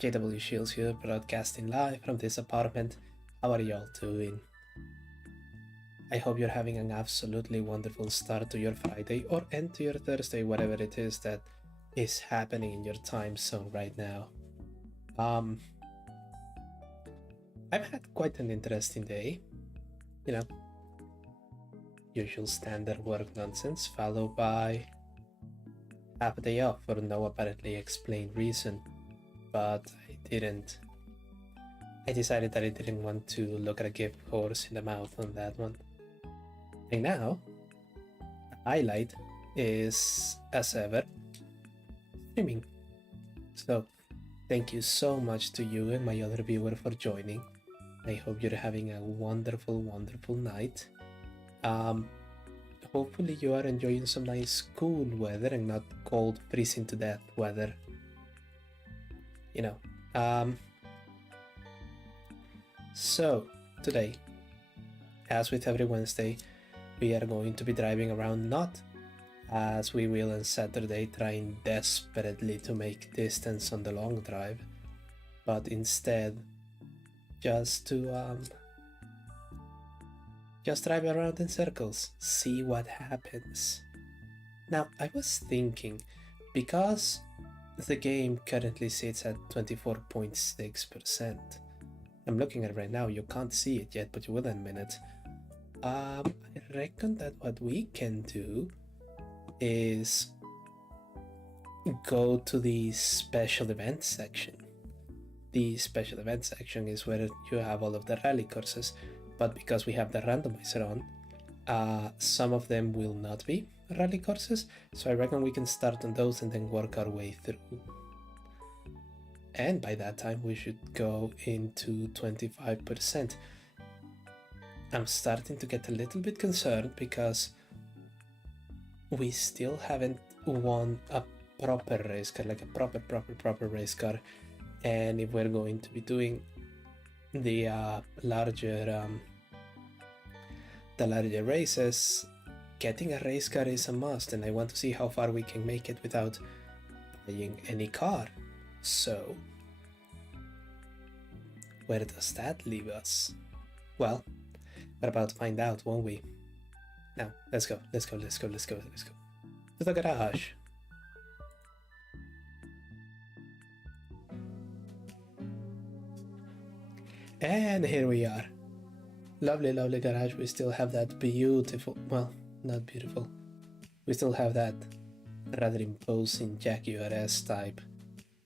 JW Shields here, broadcasting live from this apartment. How are y'all doing? I hope you're having an absolutely wonderful start to your Friday or end to your Thursday, whatever it is that is happening in your time zone right now. I've had quite an interesting day. You know, usual standard work nonsense, followed by half a day off for no apparently explained reason. But I decided that I didn't want to look at a gift horse in the mouth on that one. And now, the highlight is, as ever, streaming. So, thank you so much to you and my other viewer for joining. I hope you're having a wonderful, wonderful night. Hopefully you are enjoying some nice cool weather and not cold, freezing to death weather. So today, as with every Wednesday, we are going to be driving around, not as we will on Saturday, trying desperately to make distance on the long drive, but instead just drive around in circles, see what happens. Now, I was thinking, because the game currently sits at 24.6%. I'm looking at it right now, you can't see it yet, but you will in a minute. I reckon that what we can do is go to the special events section. The special events section is where you have all of the rally courses, but because we have the randomizer on, some of them will not be rally courses, so I reckon we can start on those and then work our way through. And by that time we should go into 25%. I'm starting to get a little bit concerned because we still haven't won a proper race car, like a proper race car. And if we're going to be doing the larger races, getting a race car is a must, and I want to see how far we can make it without buying any car. So where does that leave us? Well, we're about to find out, won't we? Now, let's go to the garage. And here we are. Lovely garage. We still have that beautiful, well, not beautiful, we still have that rather imposing Jaguar S type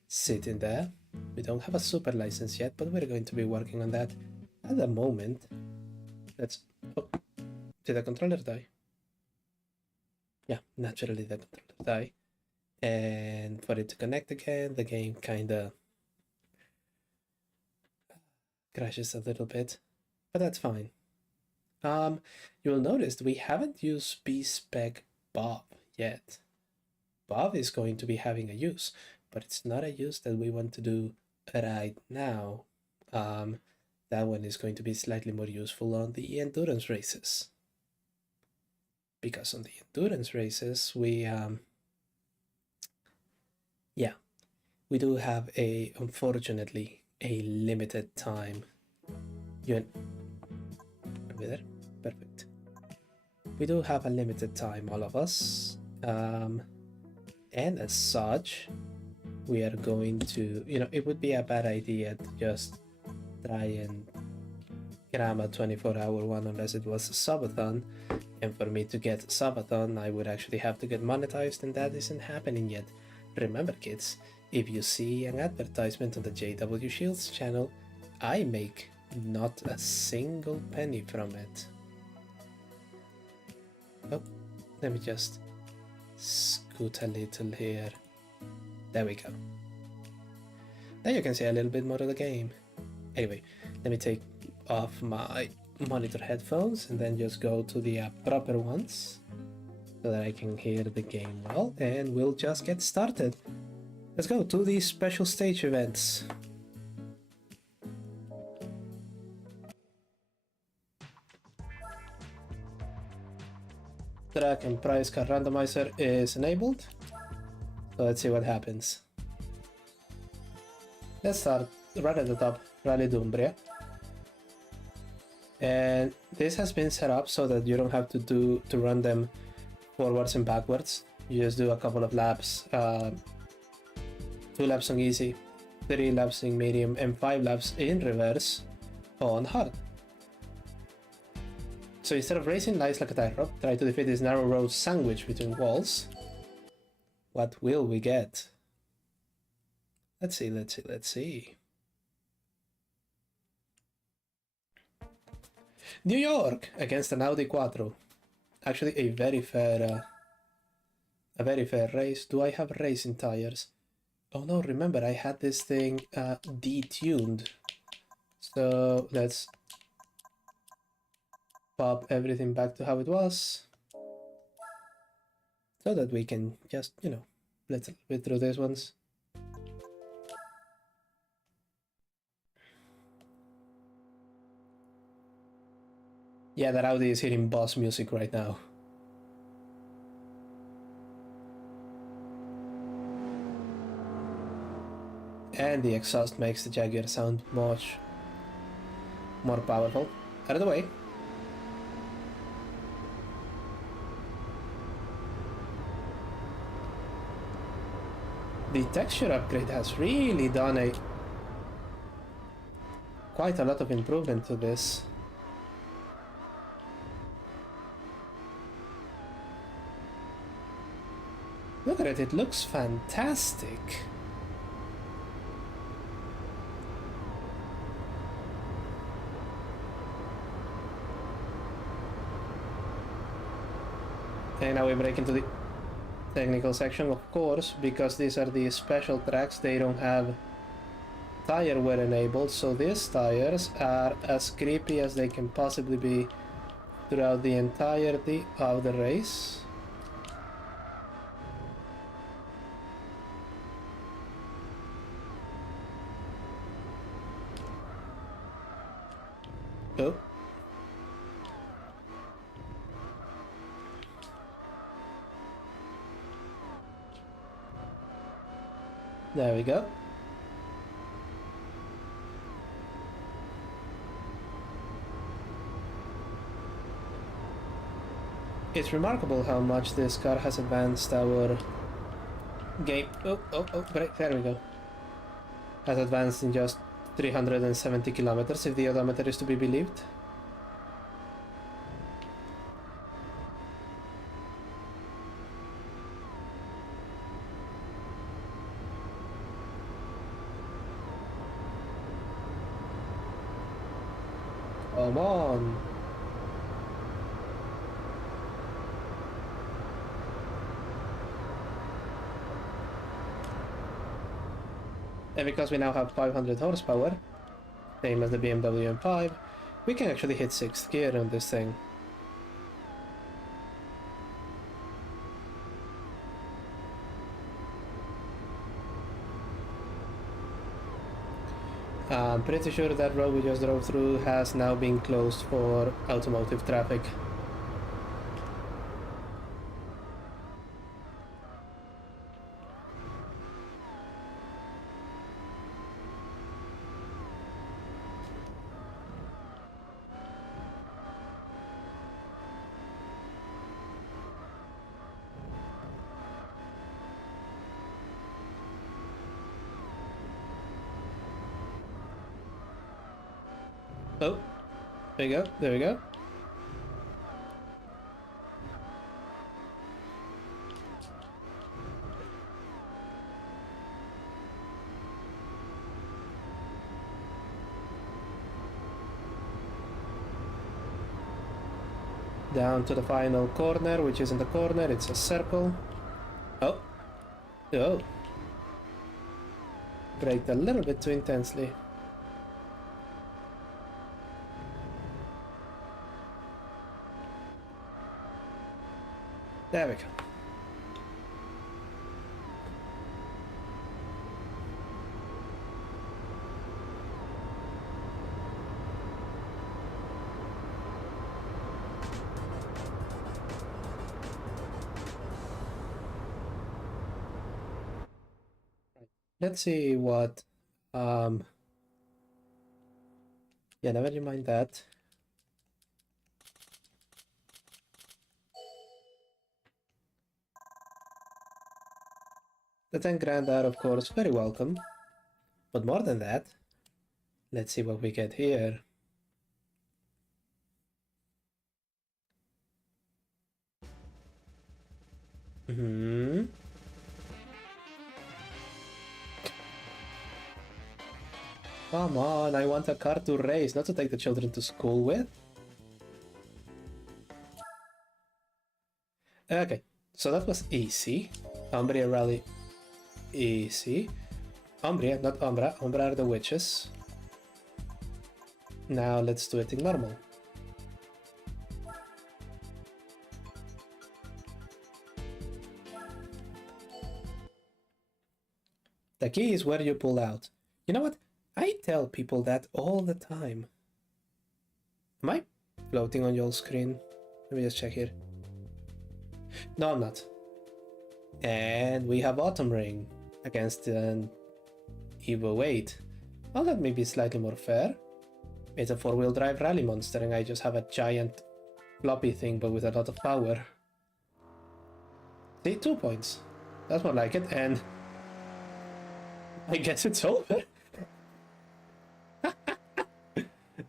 sitting there. We don't have a super license yet, but we're going to be working on that at the moment. Oh, did the controller die? Yeah, naturally the controller died. And for it to connect again, the game kinda crashes a little bit, but that's fine. You'll notice we haven't used Spec Bob yet. Bob is going to be having a use, but it's not a use that we want to do right now. That one is going to be slightly more useful on the endurance races, because on the endurance races we do have unfortunately a limited time. Are we there? Perfect. We do have a limited time, all of us, and as such we are going to, it would be a bad idea to just try and cram a 24-hour one unless it was a subathon, and for me to get a subathon I would actually have to get monetized, and that isn't happening yet. Remember, kids, if you see an advertisement on the JW Shields channel, I make not a single penny from it. Oh, let me just scoot a little here. There we go. Now you can see a little bit more of the game. Anyway, let me take off my monitor headphones and then just go to the proper ones so that I can hear the game well, and we'll just get started. Let's go to these special stage events. Track and price car randomizer is enabled. So let's see what happens. Let's start right at the top, Rally d'Umbria. And this has been set up so that you don't have to run them forwards and backwards. You just do a couple of laps, 2 laps on easy, 3 laps in medium, and 5 laps in reverse on hard. So instead of racing lights like a tightrope, try to defeat this narrow road sandwich between walls. What will we get? Let's see. New York against an Audi Quattro. Actually, a very fair race. Do I have racing tires? Oh no, remember I had this thing detuned. So let's pop everything back to how it was. So that we can just, let's bit through these ones. Yeah, that Audi is hitting boss music right now. And the exhaust makes the Jaguar sound much more powerful. Out of the way. The texture upgrade has really done quite a lot of improvement to this. Look at it, it looks fantastic. And now we break into the technical section, of course, because these are the special tracks. They don't have tire wear enabled, so these tires are as creepy as they can possibly be throughout the entirety of the race. Oh. There we go. It's remarkable how much this car has advanced our game. Great, there we go. Has advanced in just 370 kilometers, if the odometer is to be believed. Come on. And because we now have 500 horsepower, same as the BMW M5, we can actually hit 6th gear on this thing. I'm pretty sure that road we just drove through has now been closed for automotive traffic. Oh, there we go, there we go. Down to the final corner, which isn't a corner, it's a circle. Oh, oh. Braked a little bit too intensely. There we go. Let's see what Yeah, never you mind that. The 10 grand are, of course, very welcome. But more than that, let's see what we get here. Hmm. Come on, I want a car to race, not to take the children to school with. Okay, so that was easy. Umbria Rally, easy. Umbria, not Umbra. Umbra are the witches. Now let's do it in normal. The key is where you pull out. You know what? I tell people that all the time. Am I floating on your screen? Let me just check here. No, I'm not. And we have Autumn Ring against an Evo 8. Well, that may be slightly more fair. It's a 4-wheel drive rally monster and I just have a giant floppy thing but with a lot of power. See, 2 points. That's more like it, and I guess it's over.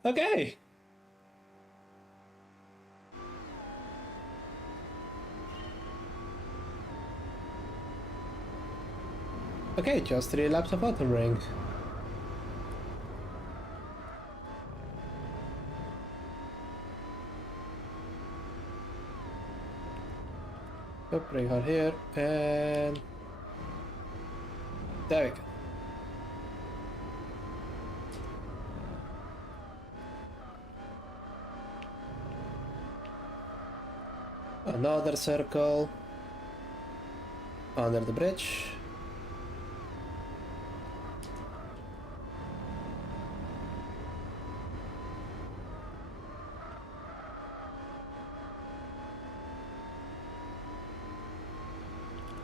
Okay. Okay, just 3 laps of Autumn Ring. So bring her here, and there we go. Another circle under the bridge.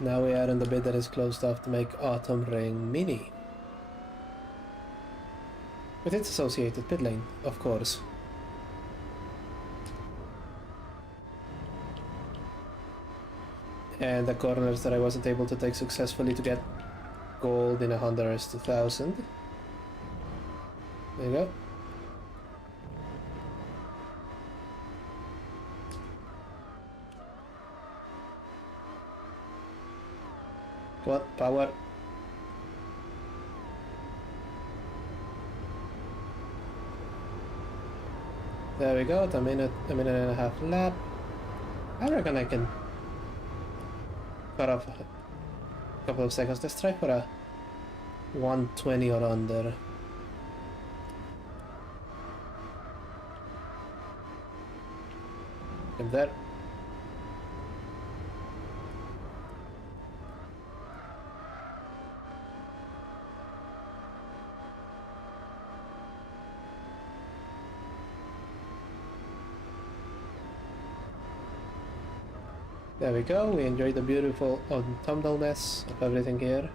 Now we are in the bit that is closed off to make Autumn Ring Mini. With its associated pit lane, of course. And the corners that I wasn't able to take successfully to get gold in a Honduras 2000. There you go. What? Power. There we go, a minute and a half lap. I reckon I can cut off a couple of seconds. Let's try for a 120 or under. Get there. There we go, we enjoy the beautiful autumnalness of everything here.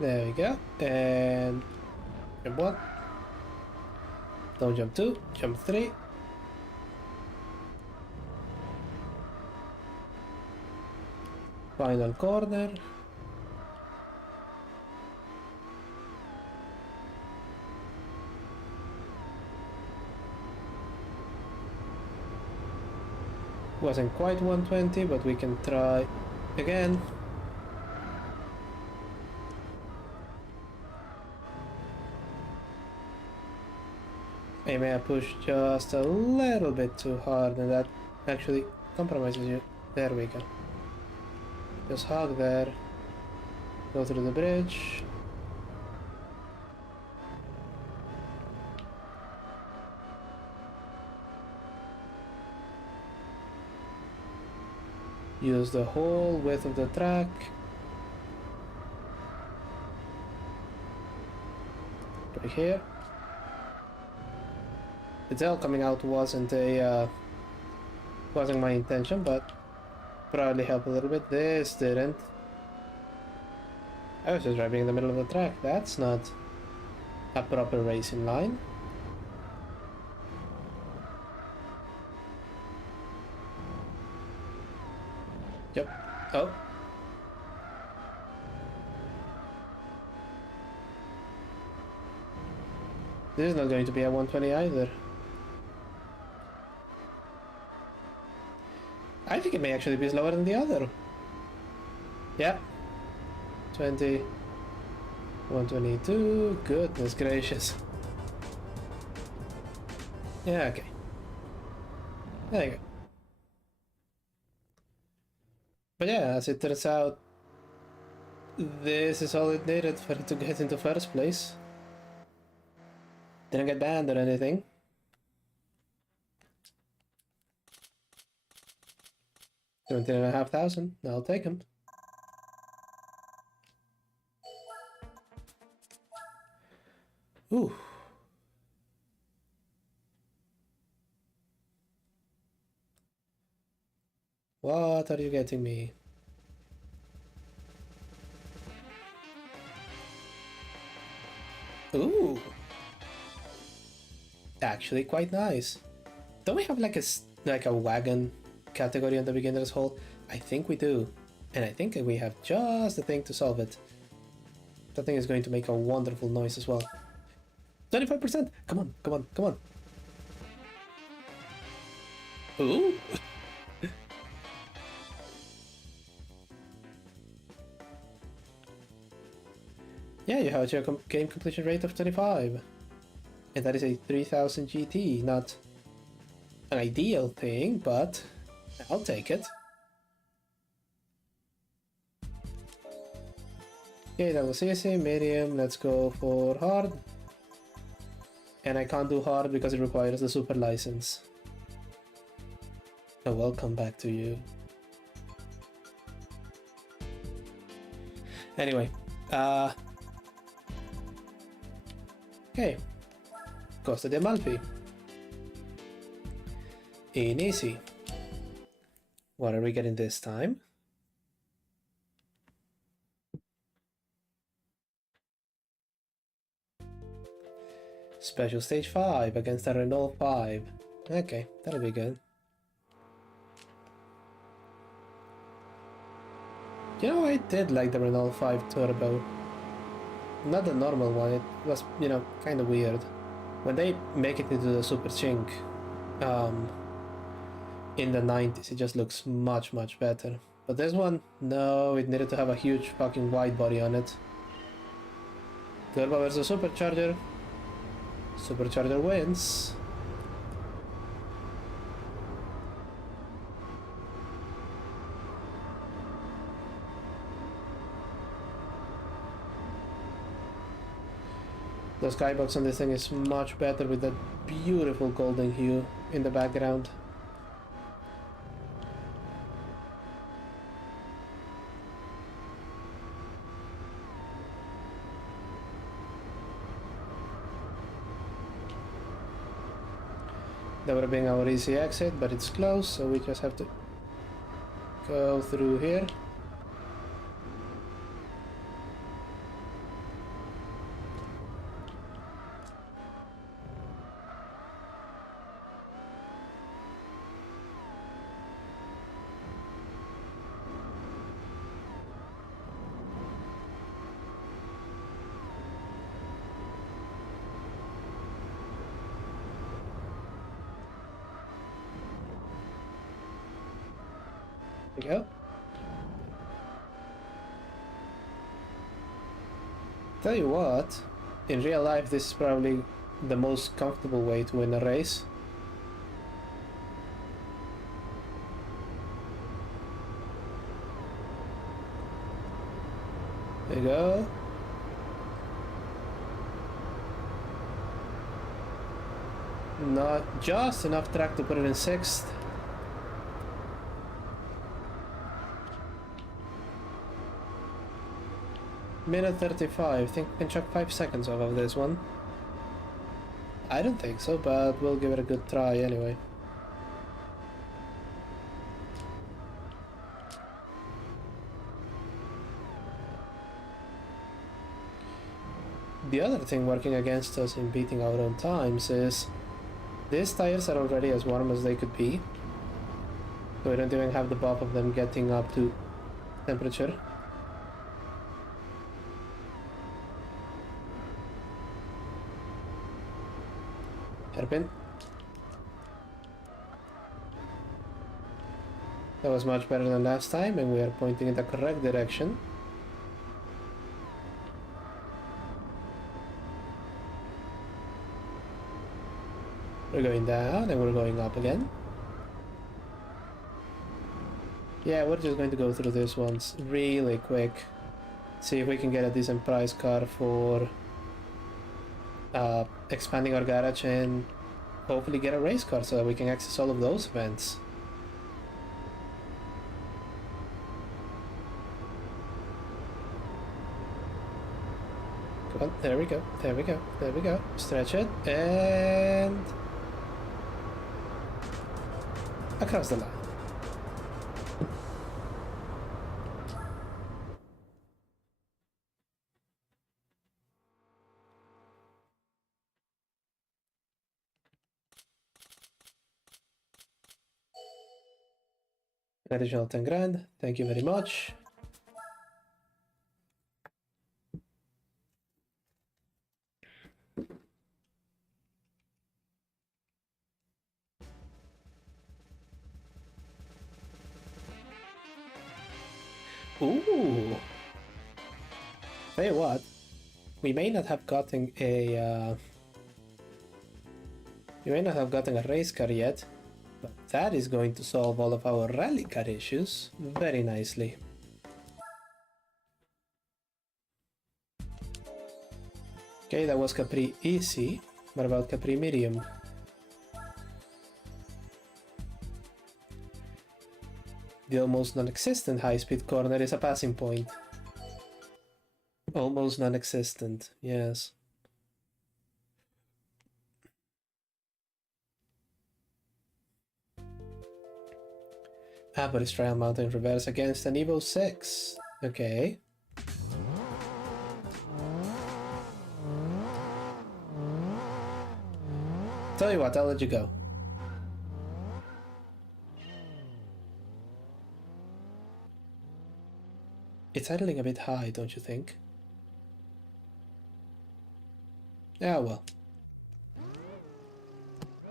There we go, and jump 1. Don't jump 2, jump 3. Final corner. Wasn't quite 120, but we can try again. I may have pushed just a little bit too hard and that actually compromises you. There we go. Just hug there. Go through the bridge. use the whole width of the track. Right here. The tail coming out wasn't my intention, but probably helped a little bit. This didn't. I was just driving in the middle of the track. That's not a proper racing line. Yep. Oh. This is not going to be a 120 either. I think it may actually be slower than the other. Yeah. 20. 122. Goodness gracious. Yeah, okay. There you go. But yeah, as it turns out, this is all it needed for it to get into first place. Didn't get banned or anything. $17,500. I'll take him. Ooh. What are you getting me? Ooh. Actually quite nice. Don't we have like a wagon category on the beginner's hall? I think we do. And I think we have just the thing to solve it. That thing is going to make a wonderful noise as well. 25%! Come on, come on, come on. Ooh! Yeah, you have your game completion rate of 25. And that is a 3000 GT, not an ideal thing, but I'll take it. Okay, that was easy. Medium, let's go for hard. And I can't do hard because it requires the super license. I will come back to you. Anyway, okay. Costa di Amalfi. In easy. What are we getting this time? Special stage 5 against a Renault 5. Okay, that'll be good. You know, I did like the Renault 5 Turbo. Not the normal one, it was, you know, kind of weird. When they make it into the Super Chink in the 90s, it just looks much, much better. But this one, no, it needed to have a huge fucking wide body on it. Turbo versus Supercharger. Supercharger wins. The skybox on this thing is much better with that beautiful golden hue in the background. That would have been our easy exit, but it's close, so we just have to go through here. There we go. Tell you what, in real life this is probably the most comfortable way to win a race. There you go. Not just enough track to put it in 6th. Minute 35. Think we can chuck 5 seconds off of this one? I don't think so, but we'll give it a good try anyway. The other thing working against us in beating our own times is these tires are already as warm as they could be. So we don't even have the buff of them getting up to temperature. Hairpin. That was much better than last time, and we are pointing in the correct direction. We're going down and we're going up again. Yeah, we're just going to go through this once really quick. See if we can get a decent price car for expanding our garage and hopefully get a race car so that we can access all of those events. Come on, there we go, there we go, there we go. Stretch it and across the line. Additional 10 grand, thank you very much. Ooh. Tell you what, we may not have gotten a race car yet, but that is going to solve all of our rally car issues very nicely. Okay, that was Capri Easy. What about Capri Medium? The almost non-existent high-speed corner is a passing point. Almost non-existent, yes. But it's trial mountain reverse against an Evo 6. Okay. Tell you what, I'll let you go. It's idling a bit high, don't you think? Yeah, well.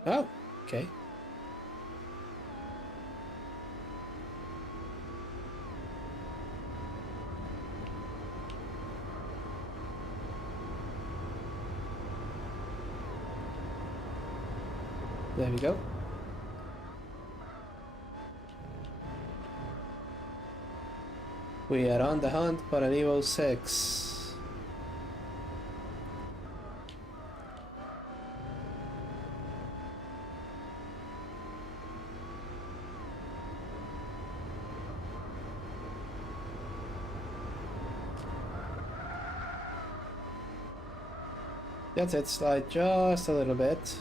Oh, okay. There we go. We are on the hunt for an Evo 6. That's it, slide just a little bit.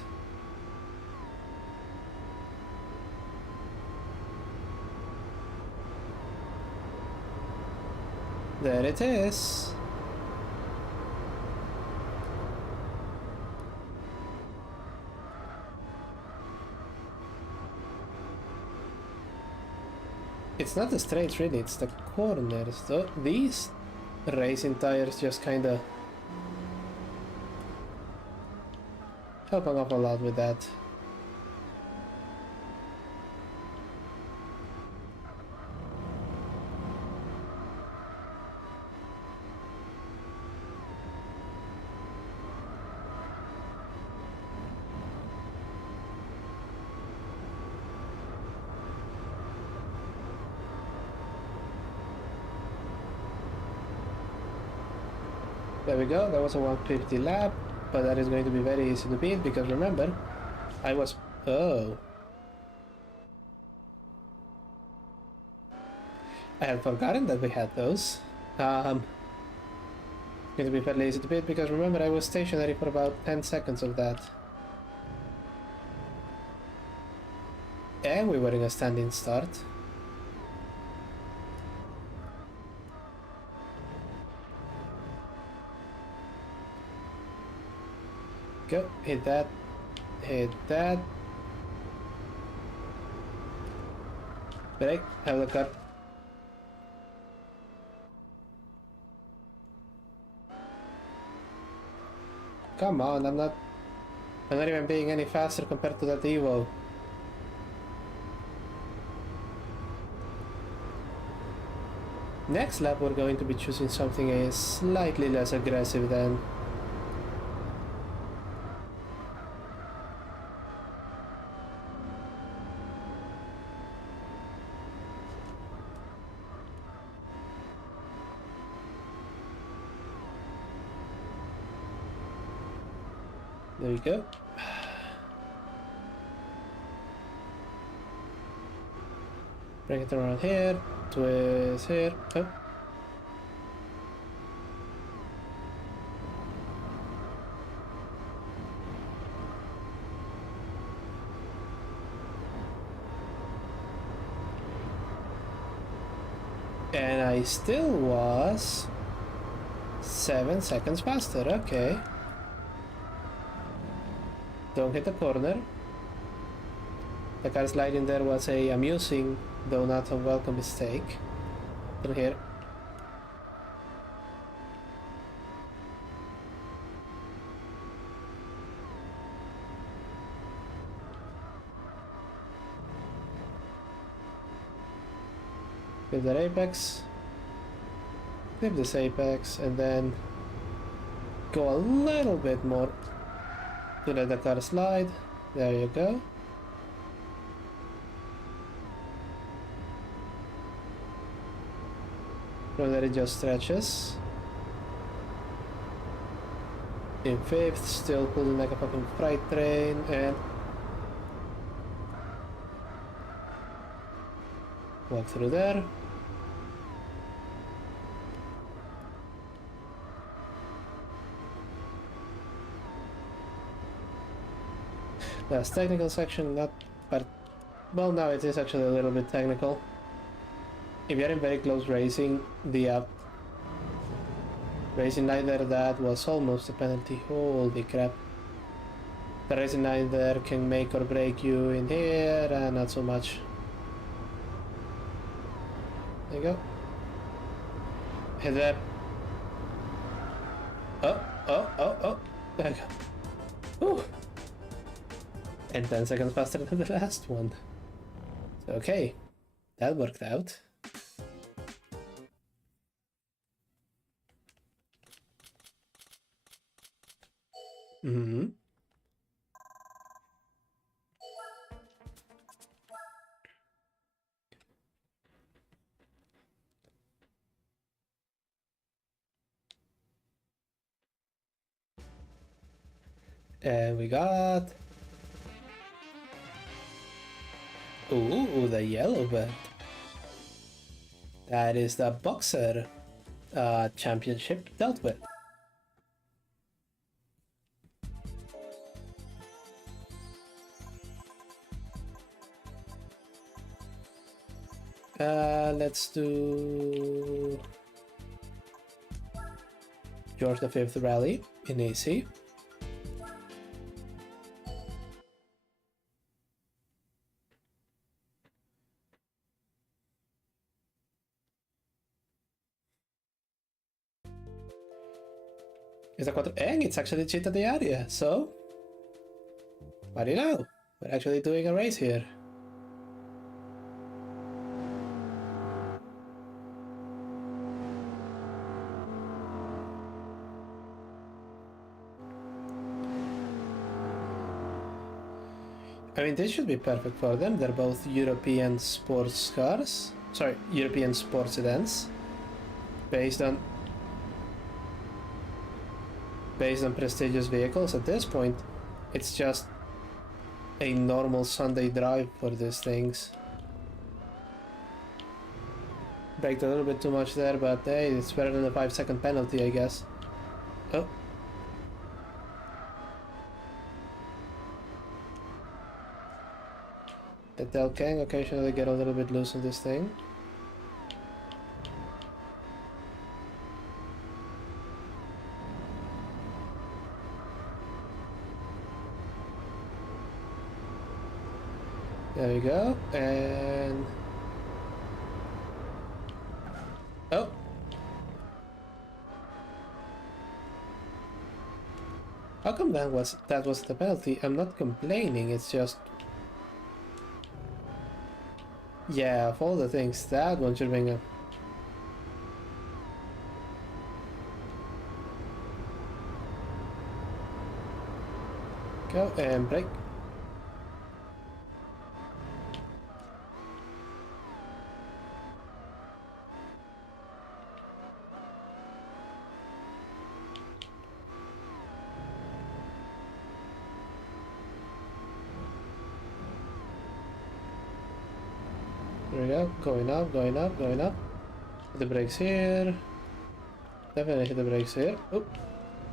There it is. It's not the straight really, it's the corners though. These racing tires just kinda help an awful lot with that. There we go, that was a 150 lap, but that is going to be very easy to beat because remember, I was... Oh. I had forgotten that we had those. Going to be fairly easy to beat because remember I was stationary for about 10 seconds of that. And we were in a standing start. Go, hit that, hit that. Break, have the car. Come on, I'm not even being any faster compared to that Evo. Next lap we're going to be choosing something slightly less aggressive than. There we go. Bring it around here, twist here. Oh. And I still was 7 seconds faster, okay. Don't hit the corner. The car sliding there was a amusing, though not a welcome mistake. From here. Clip that apex. Clip this apex, and then go a little bit more to let the car slide. There you go. From there it just stretches. In fifth, still pulling like a fucking freight train, and walk through there. Last technical section, not, but well, now it is actually a little bit technical. If you're in very close racing, the racing line there, that was almost a penalty. Holy crap. The racing line there can make or break you in here, and not so much. There you go. Hit that. Oh. There you go. Ooh. And 10 seconds faster than the last one. So, okay. That worked out. Mm-hmm. And we got... Ooh, the yellow bird. That is the boxer championship dealt with. Let's do George V rally in AC. It's a quarter, and it's actually cheated the area, so what do you know? We're actually doing a race here. I mean, this should be perfect for them. They're both European sports cars. Sorry, European sports sedans. Based on prestigious vehicles. At this point, it's just a normal Sunday drive for these things. Braked a little bit too much there, but hey, it's better than a 5-second penalty, I guess. Oh. The tail can occasionally get a little bit loose on this thing. There we go, and... Oh! How come that was the penalty? I'm not complaining, it's just... Yeah, of all the things, that one should bring up. Go, and break. There we go, going up, going up, going up. Hit the brakes here. Definitely hit the brakes here. Oop.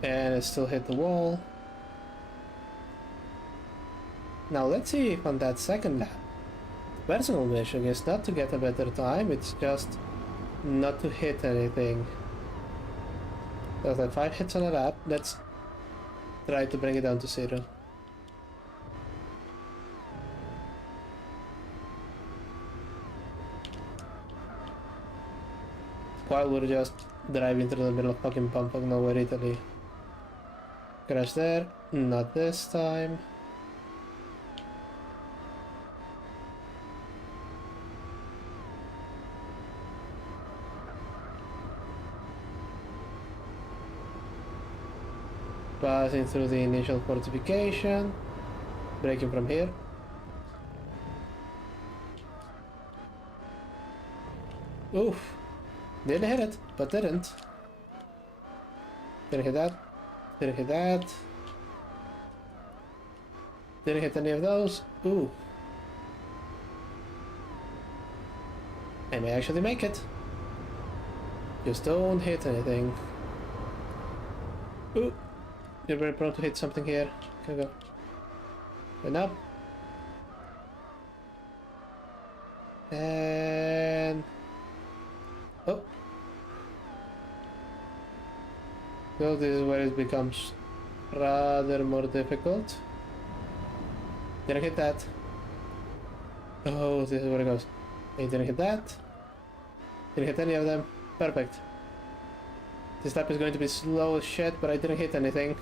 And it still hit the wall. Now let's see if on that second lap, the personal mission is not to get a better time, it's just not to hit anything. There's like 5 hits on a lap, let's try to bring it down to 0. While we're just driving through the middle of fucking Pump of Nowhere, Italy. Crash there, not this time. Passing through the initial fortification, braking from here. Oof, didn't hit it, but didn't. Didn't hit that, didn't hit that. Didn't hit any of those. Ooh. I may actually make it. Just don't hit anything. Ooh. You're very prone to hit something here. Can go. And up. And... Oh. So this is where it becomes rather more difficult. Didn't hit that. Oh, this is where it goes. He didn't hit that. Didn't hit any of them. Perfect. This lap is going to be slow as shit, but I didn't hit anything.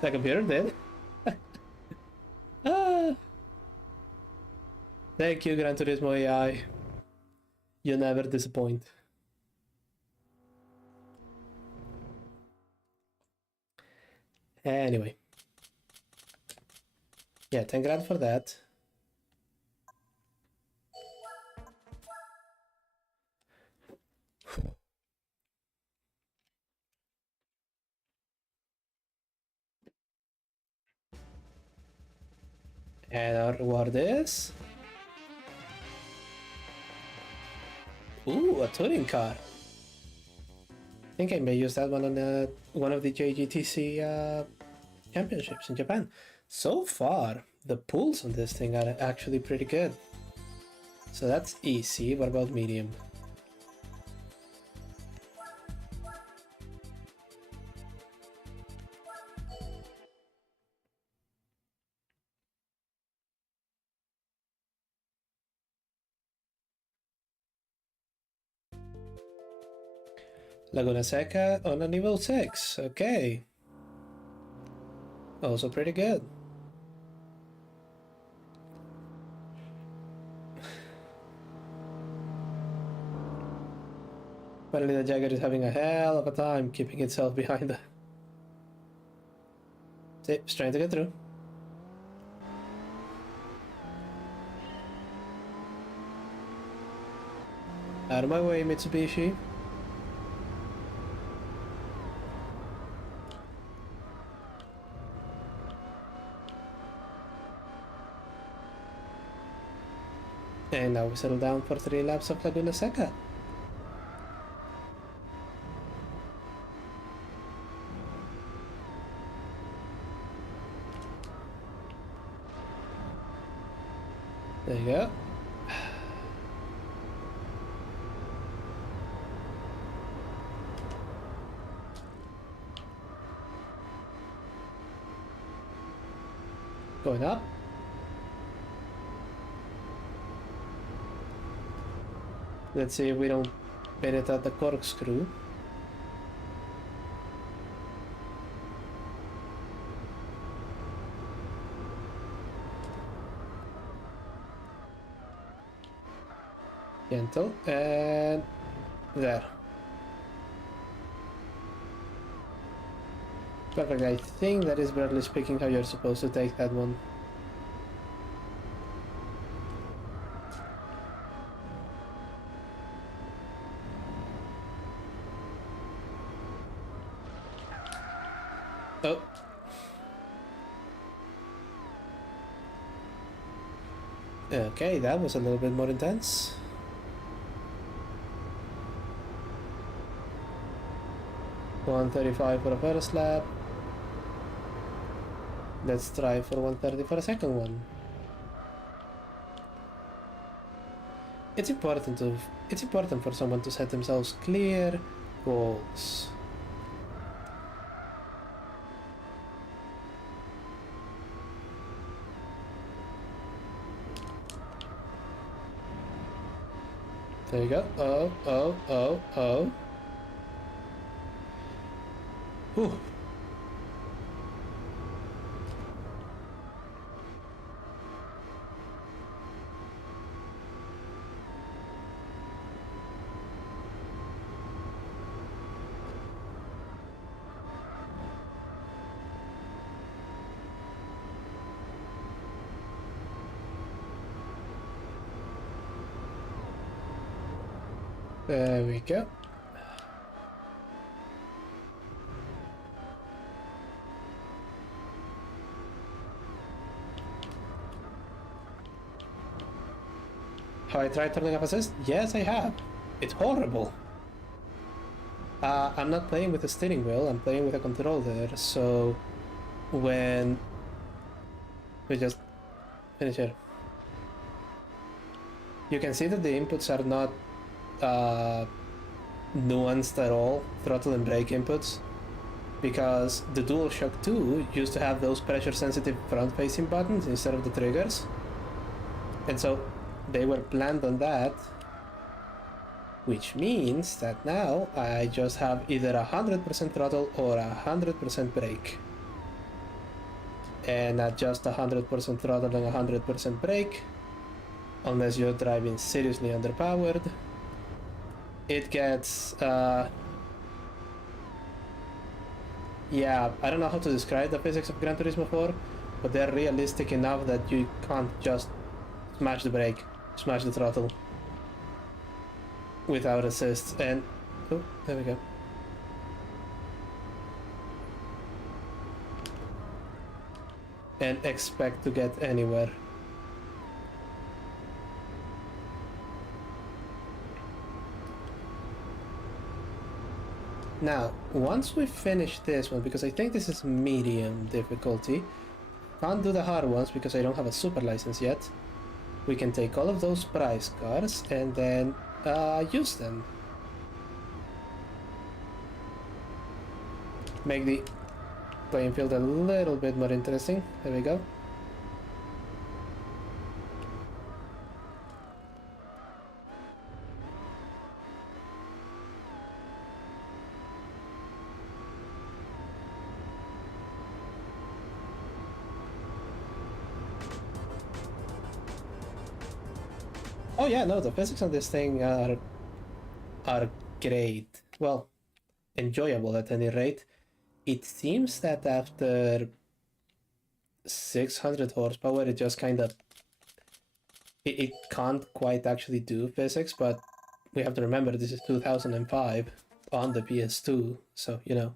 The computer did. Ah. Thank you, Gran Turismo AI. You never disappoint. Anyway. Yeah, 10 grand for that. And our reward is... Ooh, a touring car. I think I may use that one on one of the JGTC championships in Japan. So far, the pulls on this thing are actually pretty good. So that's easy. What about medium? Laguna Seca on a level 6. Okay. Also pretty good. Apparently the Jagger is having a hell of a time keeping itself behind the... See, it's trying to get through. Out of my way, Mitsubishi. And now we settle down for 3 laps of Laguna Seca. There you go. Going up. Let's see if we don't pin it at the corkscrew. Gentle, and there. Perfect, I think that is broadly speaking how you're supposed to take that one. Oh. Okay, that was a little bit more intense. $135 for a first lap. Let's try for 130 for a second one. It's important for someone to set themselves clear goals. There you go. Oh. Whew. There we go. Have I tried turning off assist? Yes, I have. It's horrible. I'm not playing with a steering wheel, I'm playing with a controller, so when we just finish here. You can see that the inputs are not nuanced at all, throttle and brake inputs, because the DualShock 2 used to have those pressure-sensitive front-facing buttons instead of the triggers, and so they were planned on that, which means that now I just have either 100% throttle or 100% brake, and not just 100% throttle and 100% brake, unless you're driving seriously underpowered. It gets, yeah, I don't know how to describe the physics of Gran Turismo 4, but they're realistic enough that you can't just smash the brake, smash the throttle without assist, and oh, there we go. And expect to get anywhere. Now, once we finish this one, because I think this is medium difficulty, can't do the hard ones because I don't have a super license yet, we can take all of those prize cars and then use them. Make the playing field a little bit more interesting. There we go. Oh yeah, no, the physics on this thing are great. Well, enjoyable at any rate. It seems that after 600 horsepower, it just kind of it can't quite actually do physics, but we have to remember this is 2005 on the PS2, so you know.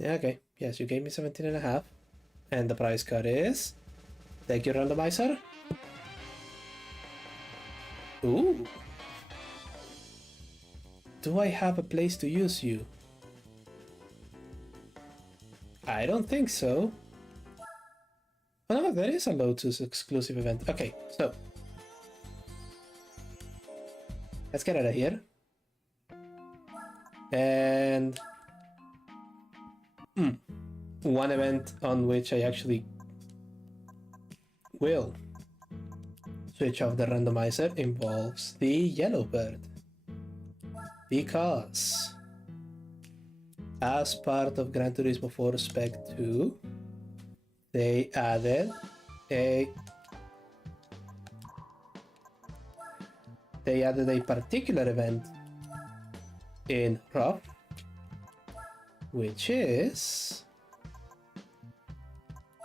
Yeah, okay. Yes, you gave me 17 and a half. And the price card is... Thank you, randomizer. Ooh. Do I have a place to use you? I don't think so. Oh no, there is a Lotus exclusive event. Okay, so let's get out of here. And one event on which I actually will switch off the randomizer involves the yellow bird. Because as part of Gran Turismo 4 Spec 2, they added a particular event in Rough, which is...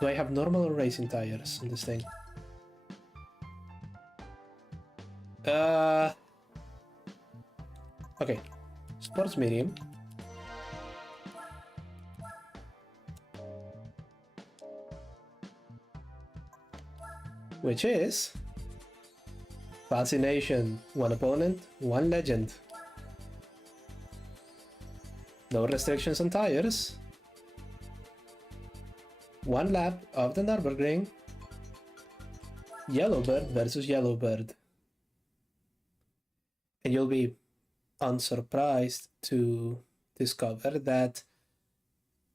Do I have normal or racing tires on this thing? Okay, sports medium. Which is Fascination, one opponent, one legend. No restrictions on tires. One lap of the Nürburgring. Yellowbird versus Yellowbird. And you'll be unsurprised to discover that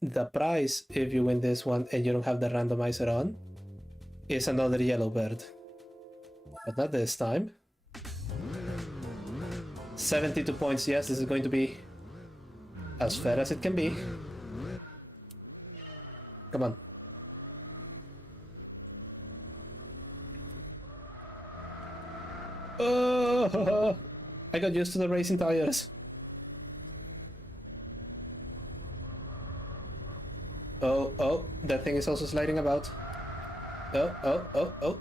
the prize, if you win this one and you don't have the randomizer on, is another Yellowbird. But not this time. 72 points, yes, this is going to be as fair as it can be. Come on. Oh, I got used to the racing tires. Oh, that thing is also sliding about. Oh.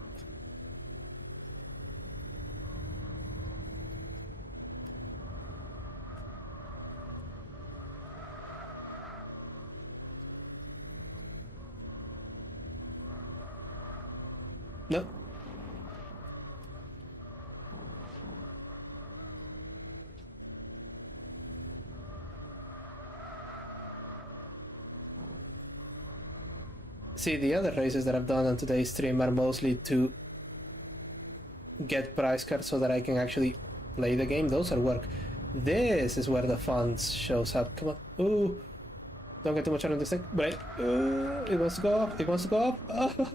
No. See, the other races that I've done on today's stream are mostly to get prize cards so that I can actually play the game. Those are work. This is where the fun shows up. Come on. Ooh. Don't get too much on this thing. Right. It wants to go up. It wants to go up. Oh.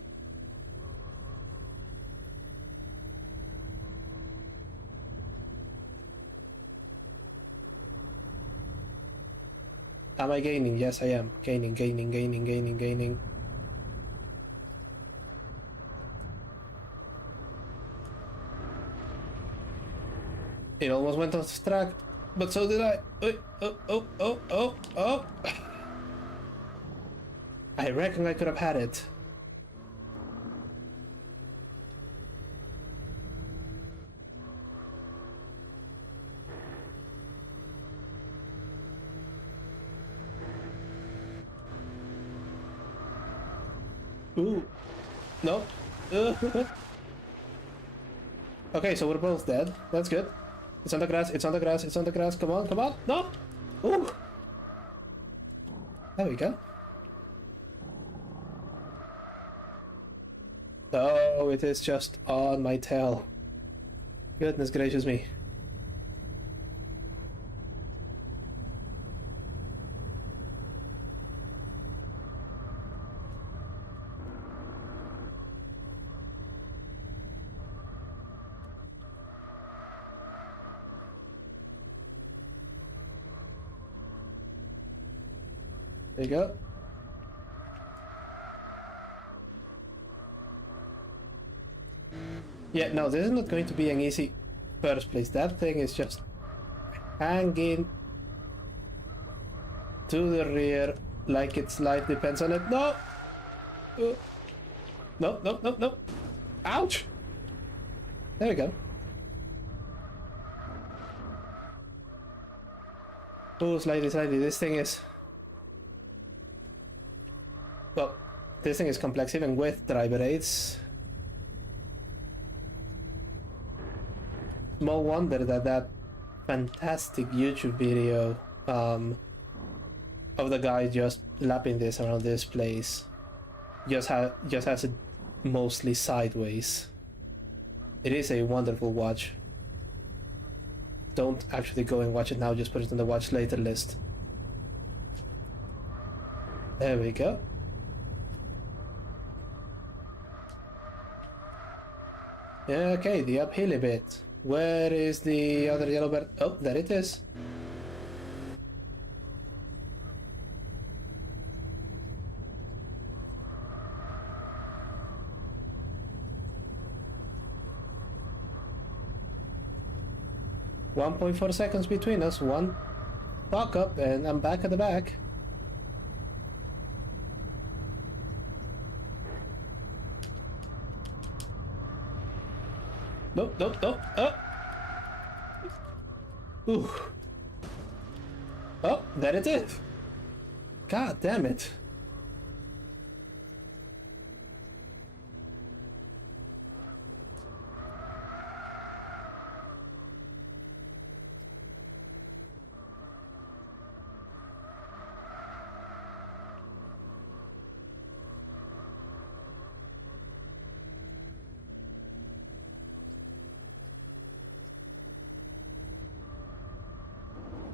Am I gaining? Yes, I am. Gaining. It almost went off track, but so did I. Oh. I reckon I could have had it. Ooh. No. Okay, so we're both dead. That's good. It's on the grass, it's on the grass, it's on the grass. Come on. No! Ooh! There we go. Oh, it is just on my tail. Goodness gracious me. There you go. Yeah, no, this is not going to be an easy first place. That thing is just hanging to the rear like its life depends on it. No! No. Ouch! There we go. Oh, slidey. This thing is... Well, this thing is complex even with driver aids. Small wonder that that fantastic YouTube video of the guy just lapping this around this place just has it mostly sideways. It is a wonderful watch. Don't actually go and watch it now, just put it on the watch later list. There we go. Okay, the uphill bit. Where is the other yellow bird? Oh, there it is. .4 seconds between us, one fuck up, and I'm back at the back. Nope, nope, nope. Oh! Ooh. Oh, there it is. God damn it.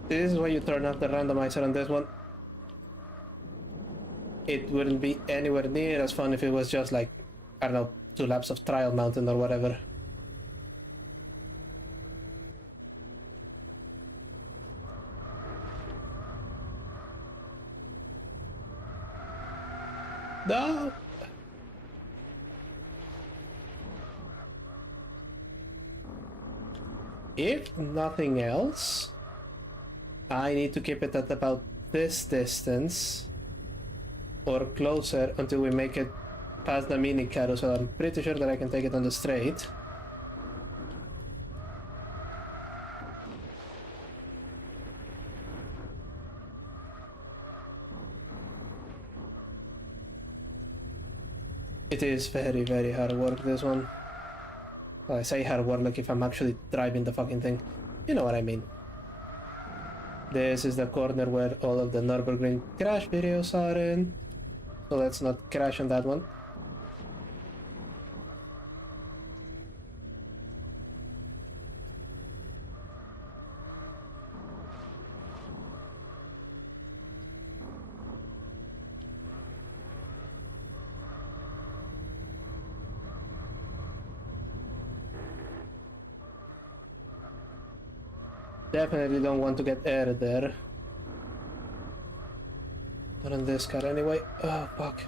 This is why you turn off the randomizer on this one. It wouldn't be anywhere near as fun if it was just like, I don't know, 2 laps of Trial Mountain or whatever. No! If nothing else, I need to keep it at about this distance or closer until we make it past the mini carousel. I'm pretty sure that I can take it on the straight. It is very, very hard work, this one. Well, I say hard work like if I'm actually driving the fucking thing. You know what I mean. This is the corner where all of the Nürburgring crash videos are in. So let's not crash on that one. Definitely don't want to get air there. Not on this car anyway. Oh, fuck.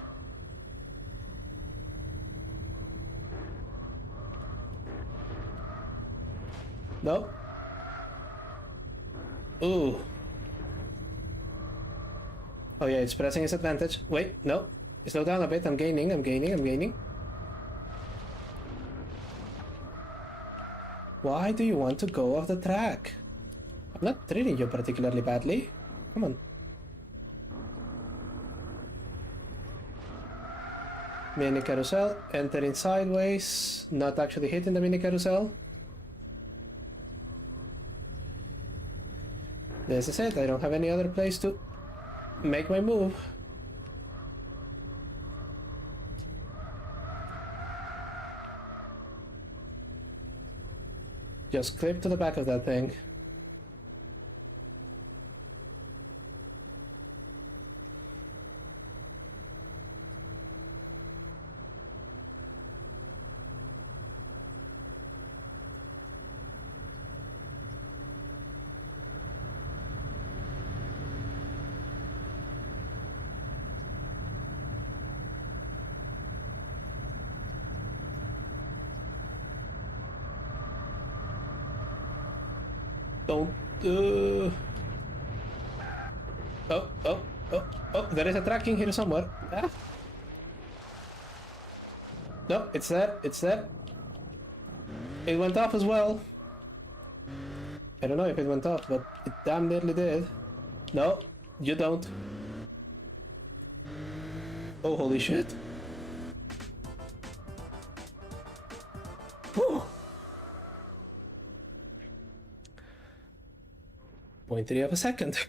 No. Ooh. Oh yeah, it's pressing its advantage. Wait, no. Slow down a bit. I'm gaining, I'm gaining, I'm gaining. Why do you want to go off the track? I'm not treating you particularly badly. Come on. Mini carousel, entering sideways, not actually hitting the mini carousel. This is it, I don't have any other place to make my move. Just clip to the back of that thing. Don't. Oh, there is a tracking here somewhere. Ah. No, it's there, it's there. It went off as well. I don't know if it went off, but it damn nearly did. No, you don't. Oh, holy shit. Whew. 0.3 of a second.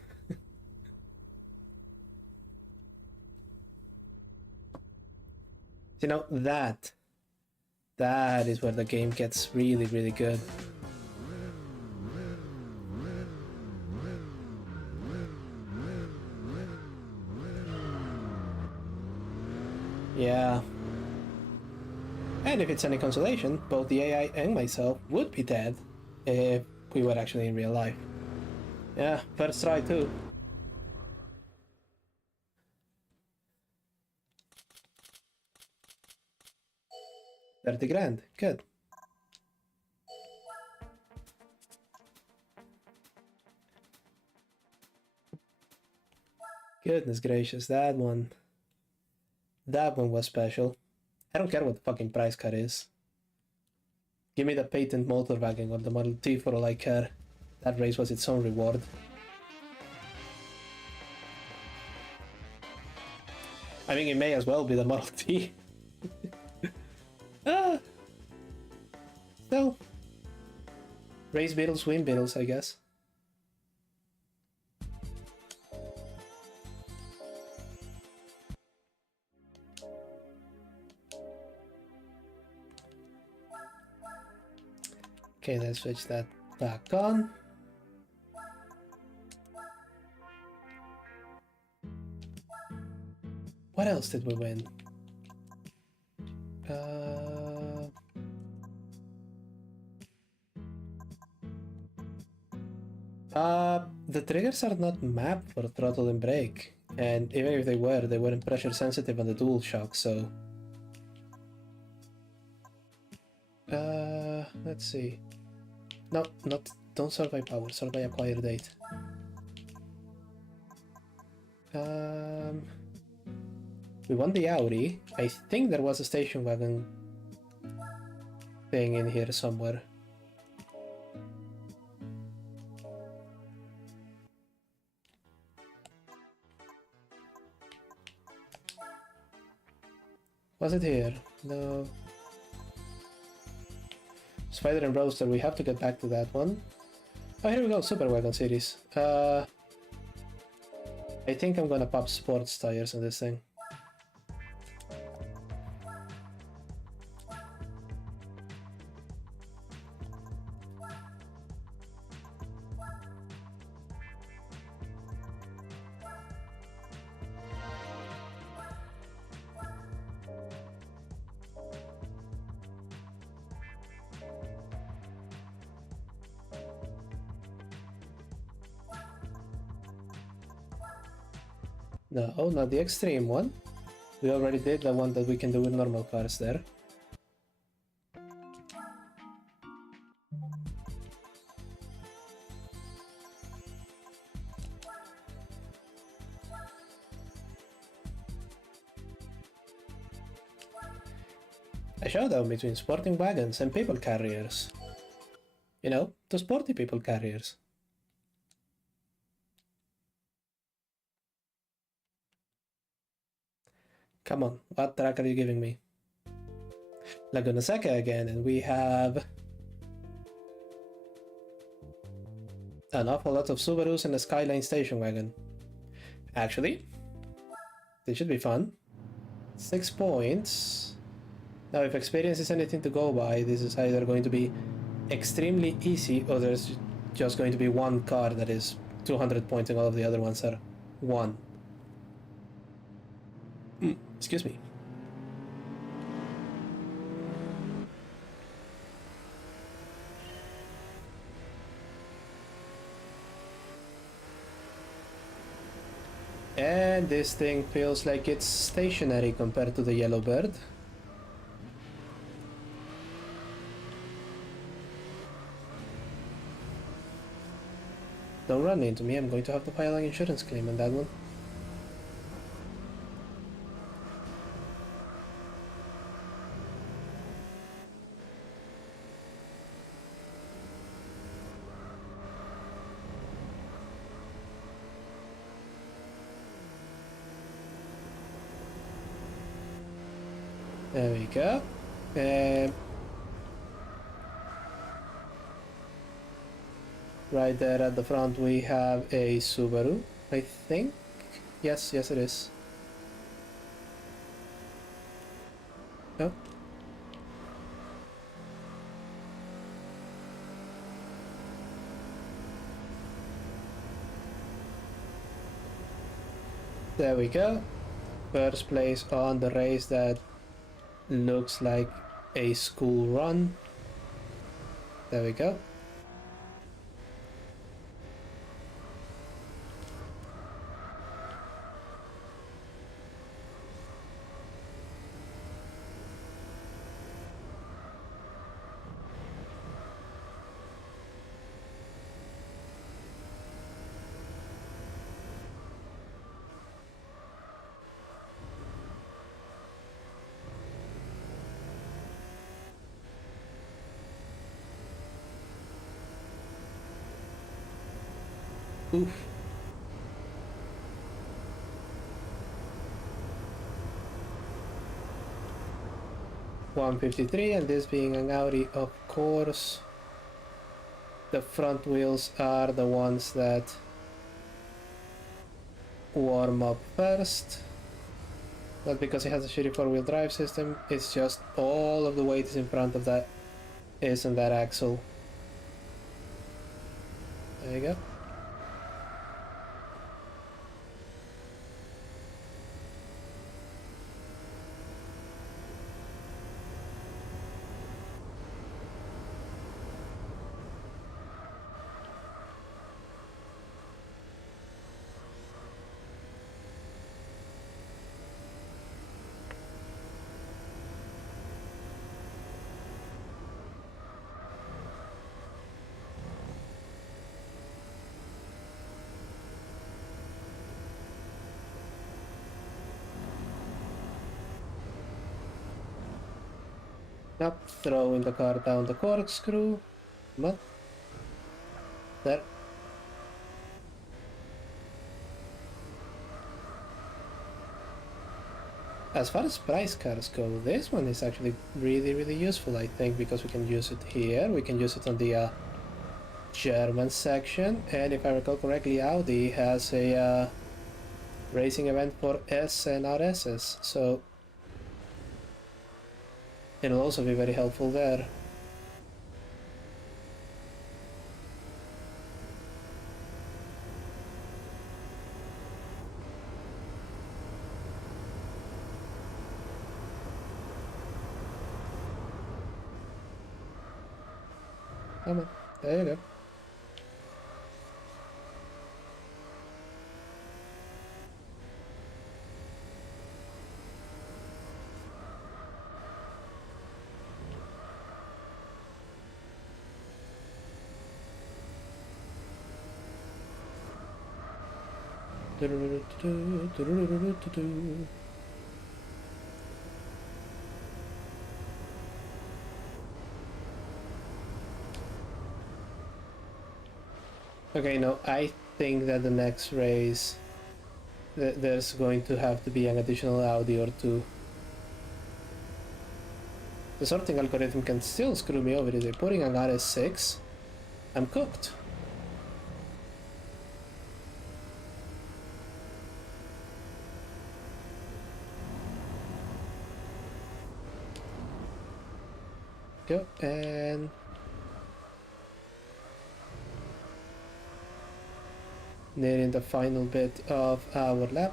You know, that is where the game gets really, really good. Yeah. And if it's any consolation, both the AI and myself would be dead if we were actually in real life. Yeah, first try too. $30,000, good. Goodness gracious, that one was special. I don't care what the fucking price cut is. Give me the patent motor wagon or the Model T for all I care. That race was its own reward. I mean, it may as well be the Model T. No. Race Beetles win Beetles, I guess. Okay, let's switch that back on. What else did we win? The triggers are not mapped for throttle and brake, and even if they weren't pressure sensitive on the DualShock, so... let's see. No, don't sort by power, sort by acquired date. We won the Audi. I think there was a station wagon thing in here somewhere. Was it here? No. Spider and Roadster, we have to get back to that one. Oh, here we go, Super Wagon series. I think I'm gonna pop sports tires on this thing. No, not the extreme one. We already did the one that we can do with normal cars there. A showdown between sporting wagons and people carriers. You know, the sporty people carriers. Come on, what track are you giving me? Laguna Seca again, and we have an awful lot of Subarus and a Skyline station wagon. Actually, this should be fun. 6 points. Now, if experience is anything to go by, this is either going to be extremely easy or there's just going to be one car that is 200 points and all of the other ones are 1. Excuse me. And this thing feels like it's stationary compared to the Yellowbird. Don't run into me, I'm going to have to file an insurance claim on that one. There we go. Right there at the front we have a Subaru, I think. Yes, it is. Oh. There we go. First place on the race that looks like a school run. There we go. Oof. 153, and this being an Audi, of course, the front wheels are the ones that warm up first. Not because it has a shitty four-wheel drive system, it's just all of the weight is in front of that is on that axle. There you go. Not throwing the car down the corkscrew, but there. As far as price cars go, this one is actually really useful, I think, because we can use it here, we can use it on the German section, and if I recall correctly, Audi has a racing event for S and RSs, so it'll also be very helpful there. Come on, there you go. Okay, no, I think that the next race there's going to have to be an additional Audi or two. The sorting algorithm can still screw me over if they're putting an RS6. I'm cooked. Go, and nearing the final bit of our lap.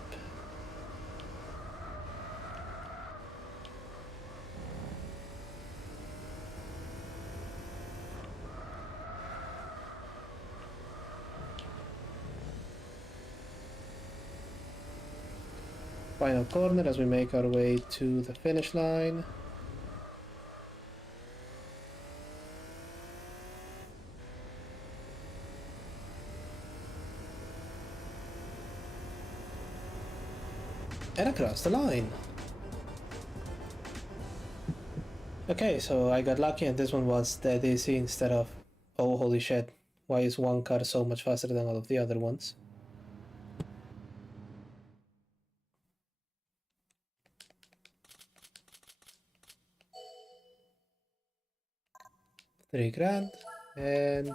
Final corner as we make our way to the finish line. And across the line. Okay, so I got lucky and this one was dead easy instead of, oh holy shit, why is one car so much faster than all of the other ones? $3,000 and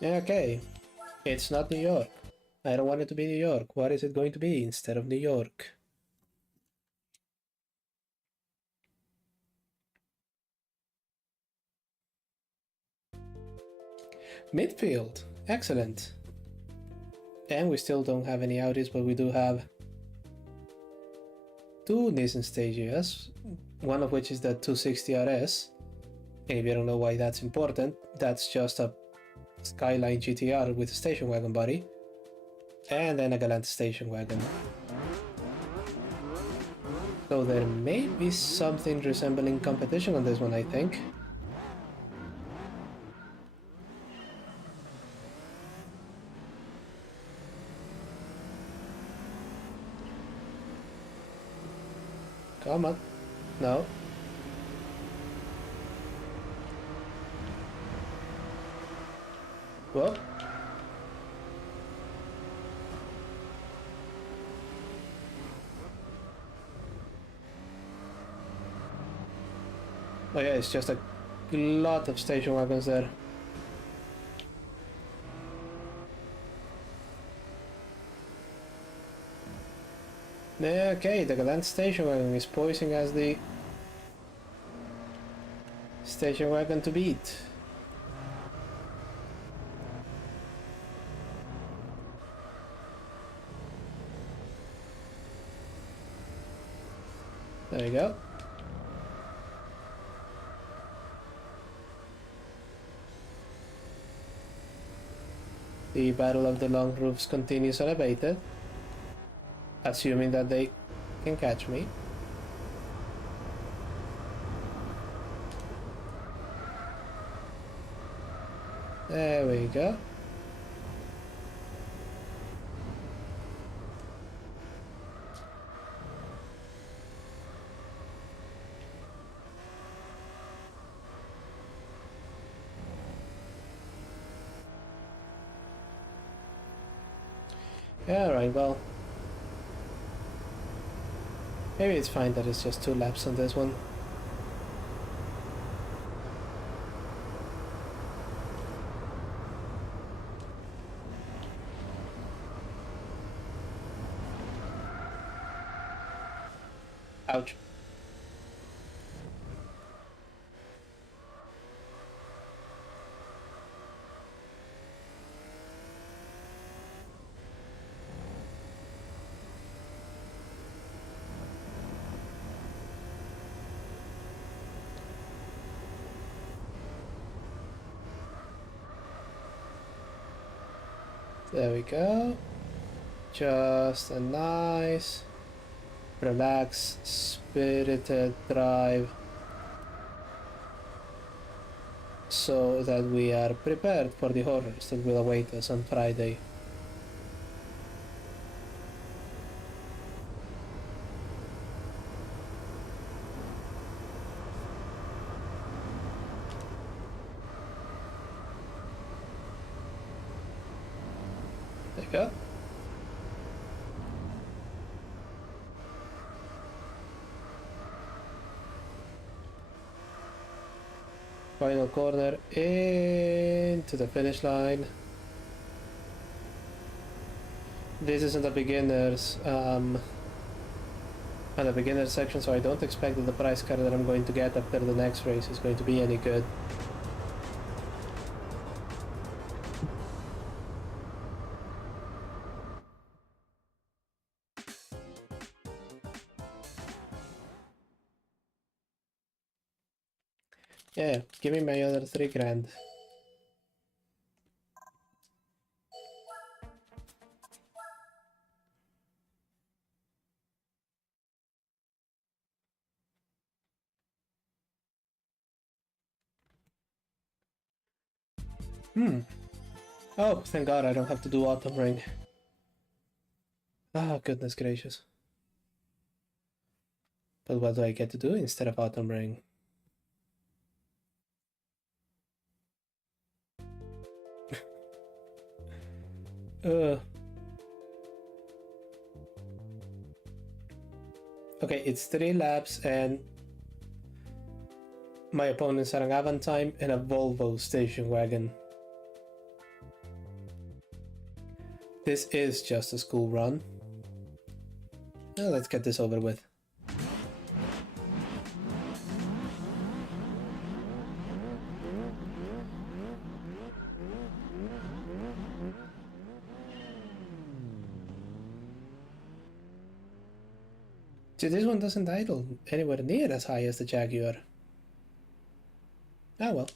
Okay, it's not New York. I don't want it to be New York. What is it going to be instead of New York? Midfield. Excellent. And we still don't have any Audis, but we do have two Nissan Stagias, one of which is the 260 RS. And if you don't know why that's important, that's just a Skyline GTR with a station wagon body, and then a Galant station wagon. So there may be something resembling competition on this one, I think. Come on. No. Whoa. Oh yeah, it's just a lot of station wagons there. Okay, the Galant station wagon is posing as the station wagon to beat. There we go. The battle of the long roofs continues unabated, assuming that they can catch me. There we go. Yeah, right, well, maybe it's fine that it's just 2 laps on this one. Ouch. There we go. Just a nice, relaxed, spirited drive so that we are prepared for the horrors that will await us on Friday. There you go. Final corner into the finish line. This isn't a beginner's section, so I don't expect that the prize card that I'm going to get after the next race is going to be any good. Yeah, give me my other 3 grand. Oh, thank God I don't have to do Autumn Ring. Oh, goodness gracious. But what do I get to do instead of Autumn Ring? Okay, it's 3 laps and my opponents are an Avantime and a Volvo station wagon. This is just a school run. Now let's get this over with. See, this one doesn't idle anywhere near as high as the Jaguar. Ah well.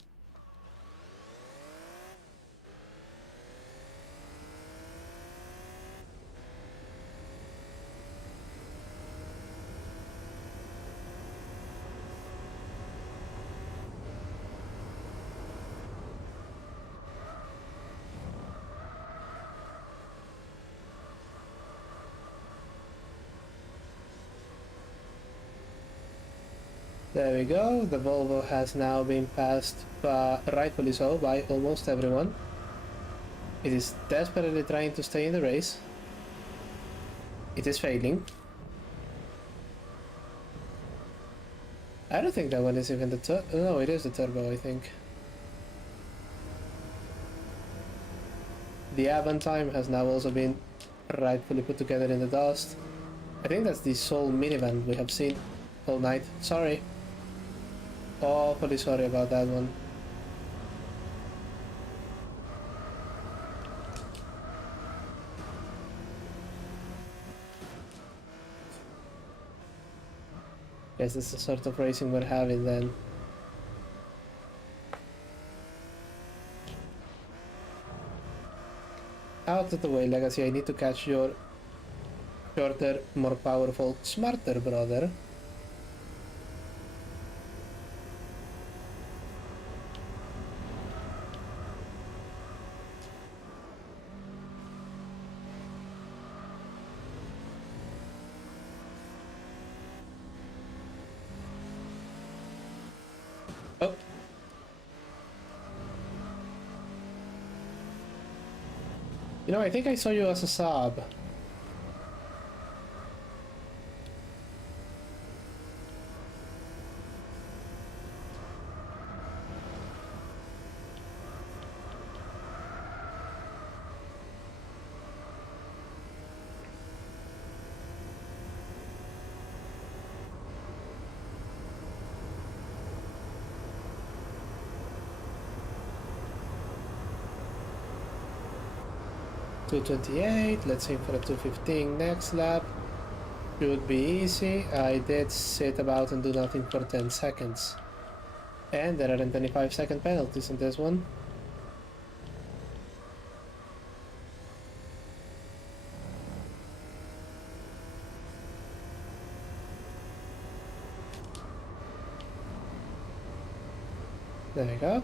There we go, the Volvo has now been passed, rightfully so, by almost everyone. It is desperately trying to stay in the race. It is failing. I don't think that one is even the no, it is the turbo, I think. The Avant time has now also been rightfully put together in the dust. I think that's the sole minivan we have seen all night. Sorry. Awfully sorry about that one. Guess this is the sort of racing we're having then. Out of the way, Legacy, I need to catch your shorter, more powerful, smarter brother. Oh. You know, I think I saw you as a sub. .228, let's aim for a 215 next lap. Should be easy. I did sit about and do nothing for 10 seconds. And there are 25-second penalties in this one. There we go.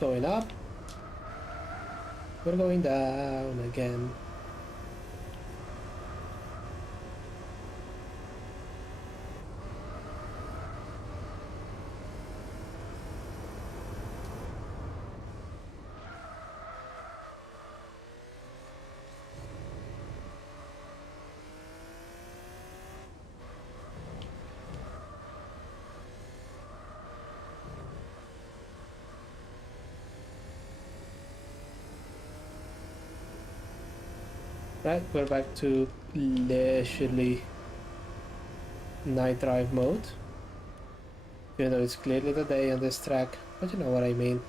Going up. We're going down again. Right, we're back to leisurely night drive mode. Even though it's clearly the day on this track, but you know what I mean.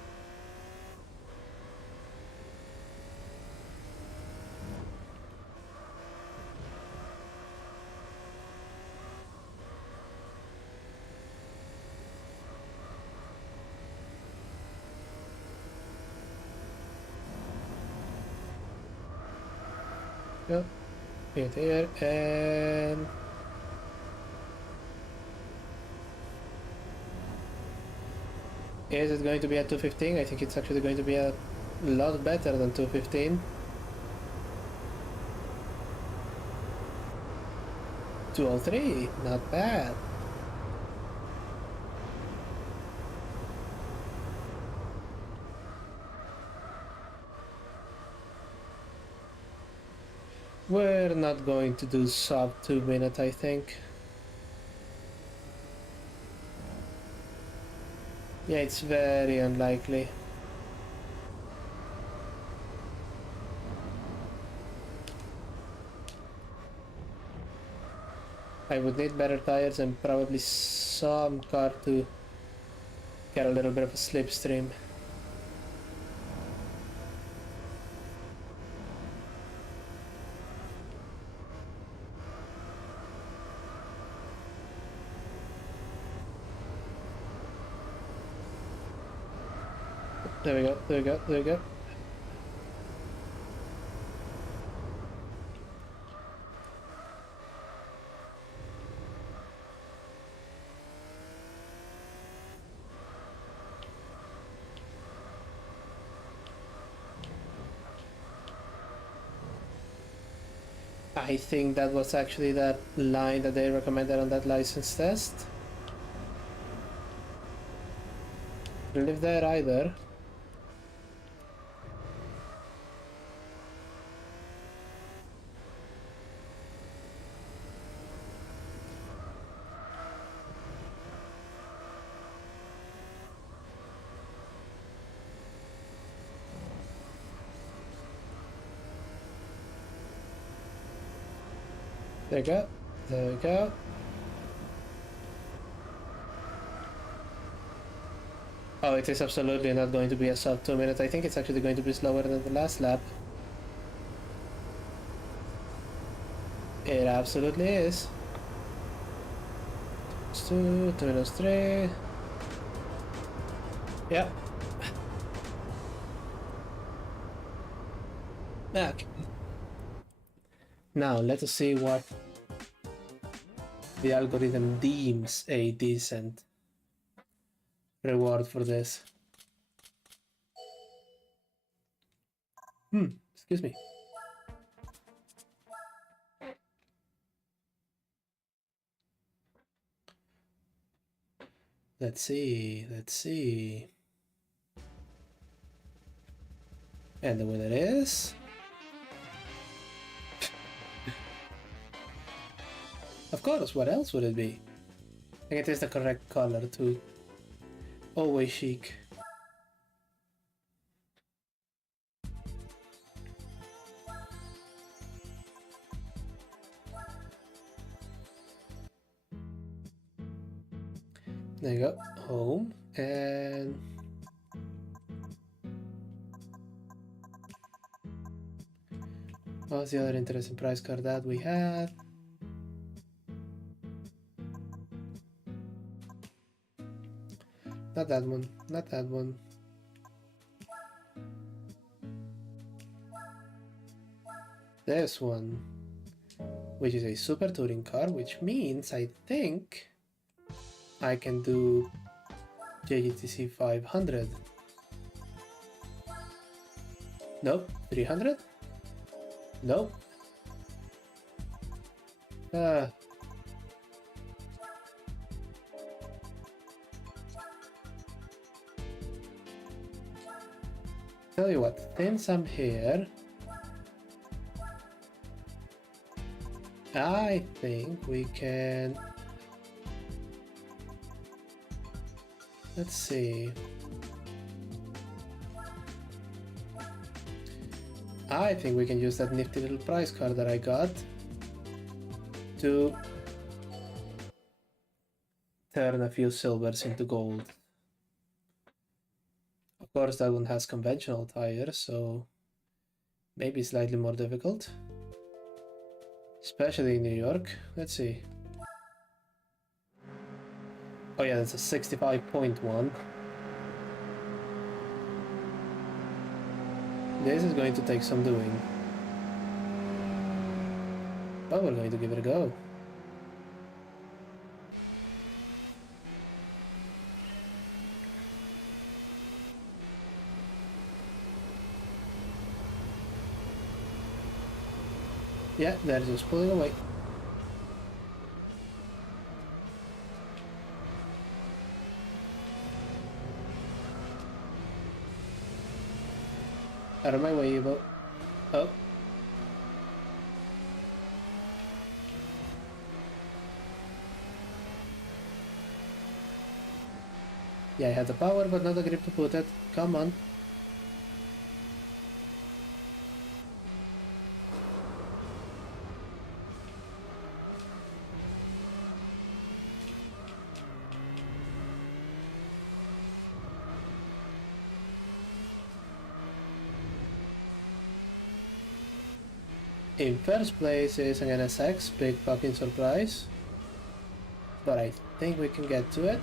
Go. Here, and is it going to be a 215? I think it's actually going to be a lot better than 215. 203, not bad. We're not going to do sub 2 minute, I think. Yeah, it's very unlikely. I would need better tires and probably some car to get a little bit of a slipstream. There we go, there we go, there we go. I think that was actually that line that they recommended on that license test. Didn't live there either. There we go. There we go. Oh, it is absolutely not going to be a sub 2 minute. I think it's actually going to be slower than the last lap. It absolutely is. 2 minutes 3. Yep. Okay. Now let us see what the algorithm deems a decent reward for this. Excuse me. Let's see, let's see. And the winner is... Of course, what else would it be? I think it is the correct color too. Always chic. There you go, home, and what's the other interesting price card that we had? Not that one, not that one. This one, which is a super touring car, which means I think I can do JGTC 500. Nope, 300? Nope. Tell you what, since I'm here, I think we can... Let's see. I think we can use that nifty little price card that I got to turn a few silvers into gold. Of course, that one has conventional tires, so maybe slightly more difficult. Especially in New York. Let's see. Oh yeah, that's a 65.1. This is going to take some doing. But we're going to give it a go. Yeah, they're just pulling away. Out of my way, Evo. Oh. Yeah, I have the power, but not the grip to put it. Come on. In first place is an NSX, big fucking surprise. But I think we can get to it.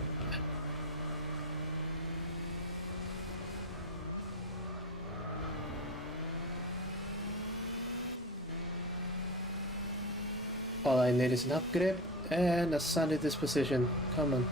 All I need is enough grip and a sunny disposition. Come on.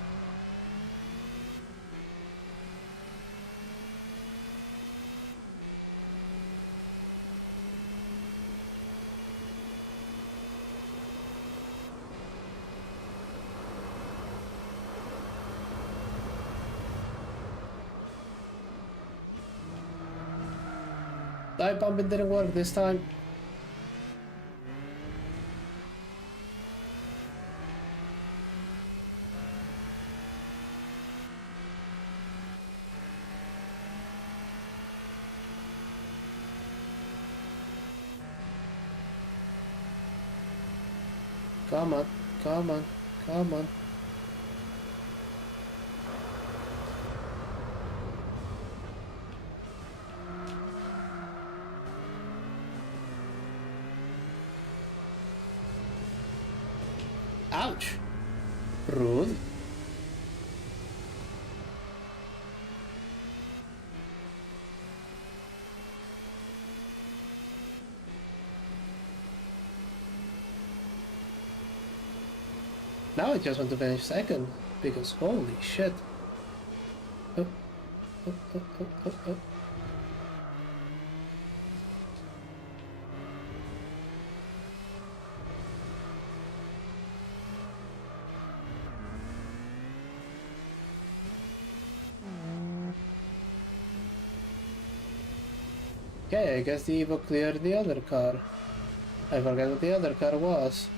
Dive bombing didn't work this time. Come on, come on, come on. Ouch! Rude. Now I just want to finish second, because holy shit. Oh, oh, oh, oh, oh, oh. Okay, I guess the Evo cleared the other car. I forget what the other car was.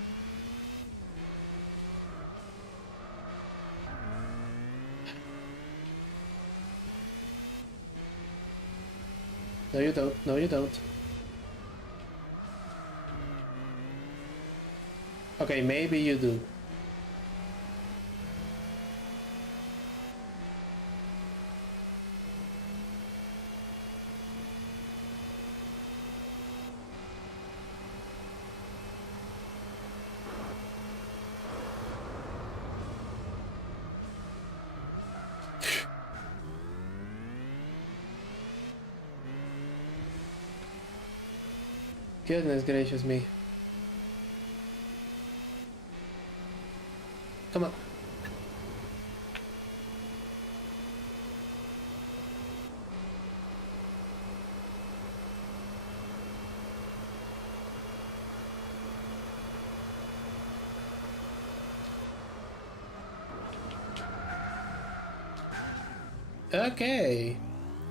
No you don't, no you don't. Okay, maybe you do. Goodness gracious me. Come on. Okay.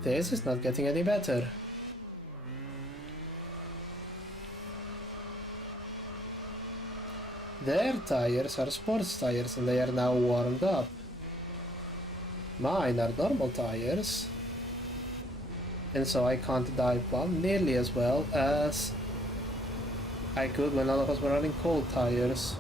This is not getting any better. Their tires are sports tires and they are now warmed up. Mine are normal tires. And so I can't dive bomb nearly as well as I could when all of us were running cold tires.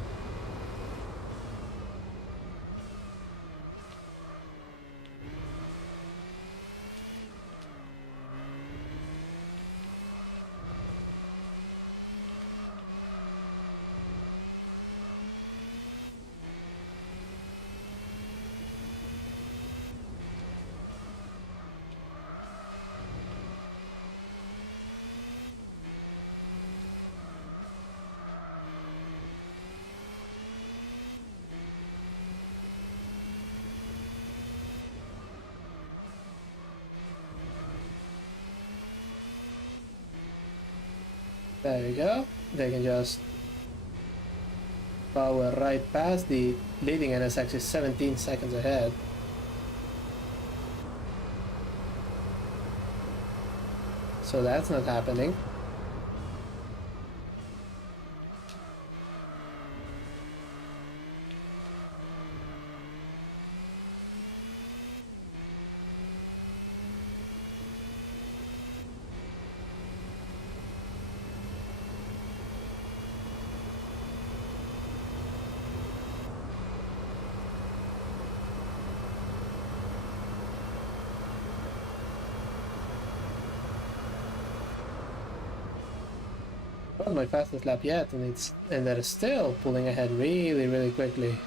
There you go. They can just power right past the leading NSX is 17 seconds ahead. So that's not happening. Not my fastest lap yet, and they're still pulling ahead really, really quickly.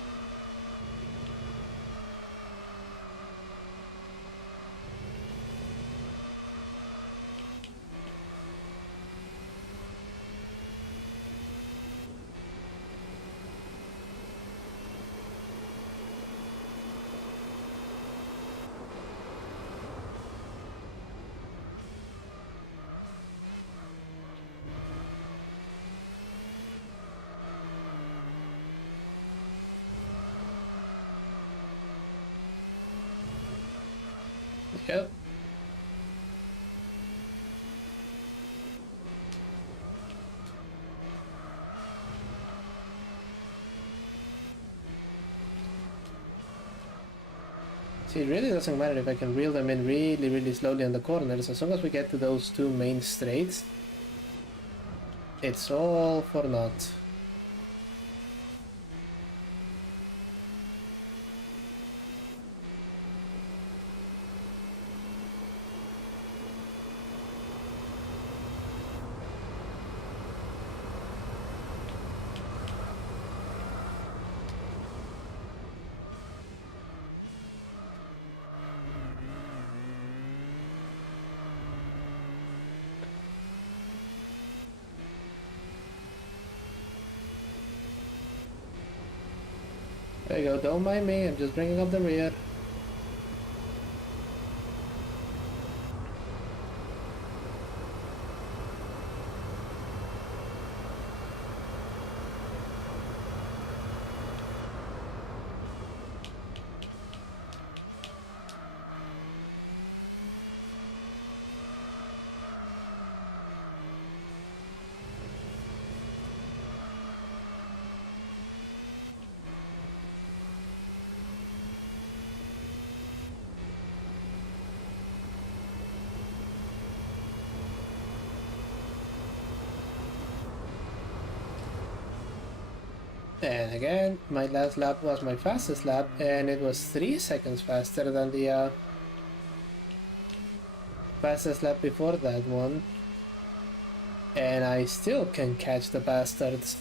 Yep. See, it really doesn't matter if I can reel them in really, really slowly on the corners. As long as we get to those two main straights, it's all for naught. There you go, don't mind me, I'm just bringing up the rear. And again, my last lap was my fastest lap, and it was 3 seconds faster than the fastest lap before that one. And I still can catch the bastards.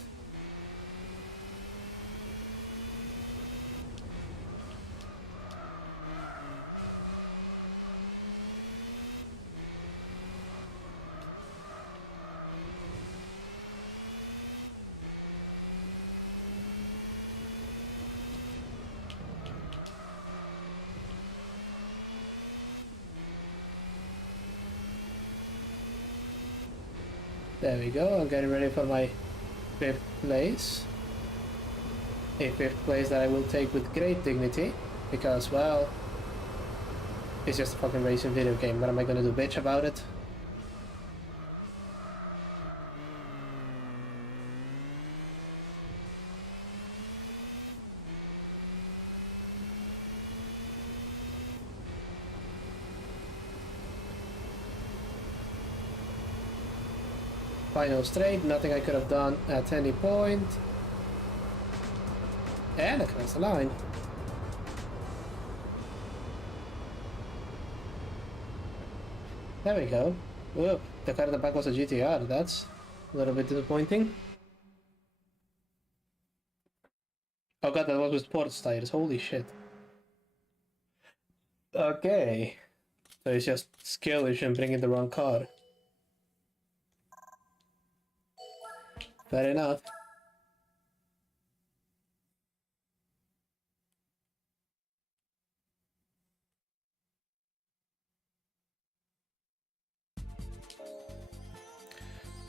There we go, I'm getting ready for my 5th place. A 5th place that I will take with great dignity, because, well, it's just a fucking racing video game. What am I gonna do, bitch about it? Final straight, nothing I could have done at any point. And across the line. There we go. Whoop, the car in the back was a GTR, that's a little bit disappointing. Oh god, that was with sports tires, holy shit. Okay. So it's just skill issue and bringing the wrong car. Fair enough.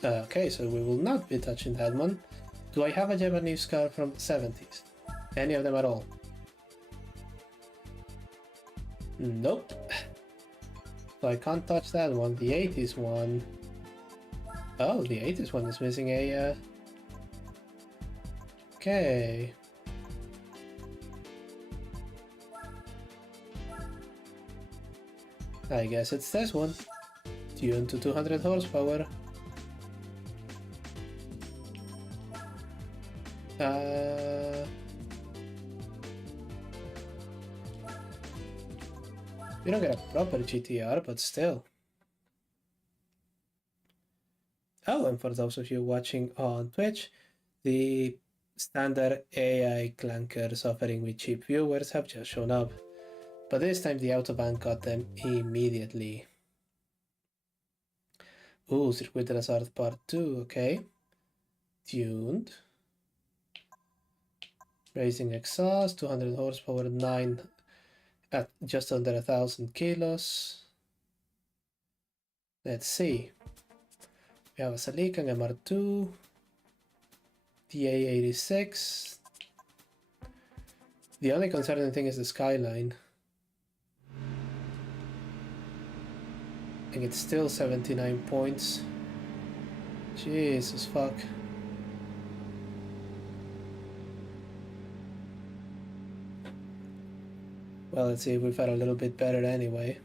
Okay, so we will not be touching that one. Do I have a Japanese car from the 70s? Any of them at all? Nope. So I can't touch that one. The 80s one. Oh, the 80s one is missing a... Okay. I guess it's this one. Tuned to 200 horsepower. We don't get a proper GTR, but still. Oh, and for those of you watching on Twitch, the standard AI clankers offering with cheap viewers have just shown up. But this time the Autobahn got them immediately. Ooh, Circuit de las Arts Part 2, okay. Tuned. Raising exhaust, 200 horsepower, 9 at just under 1,000 kilos. Let's see. We have a Celica and MR2, DA86. The only concerning thing is the skyline. And it's still 79 points. Jesus fuck. Well, let's see if we fare a little bit better anyway.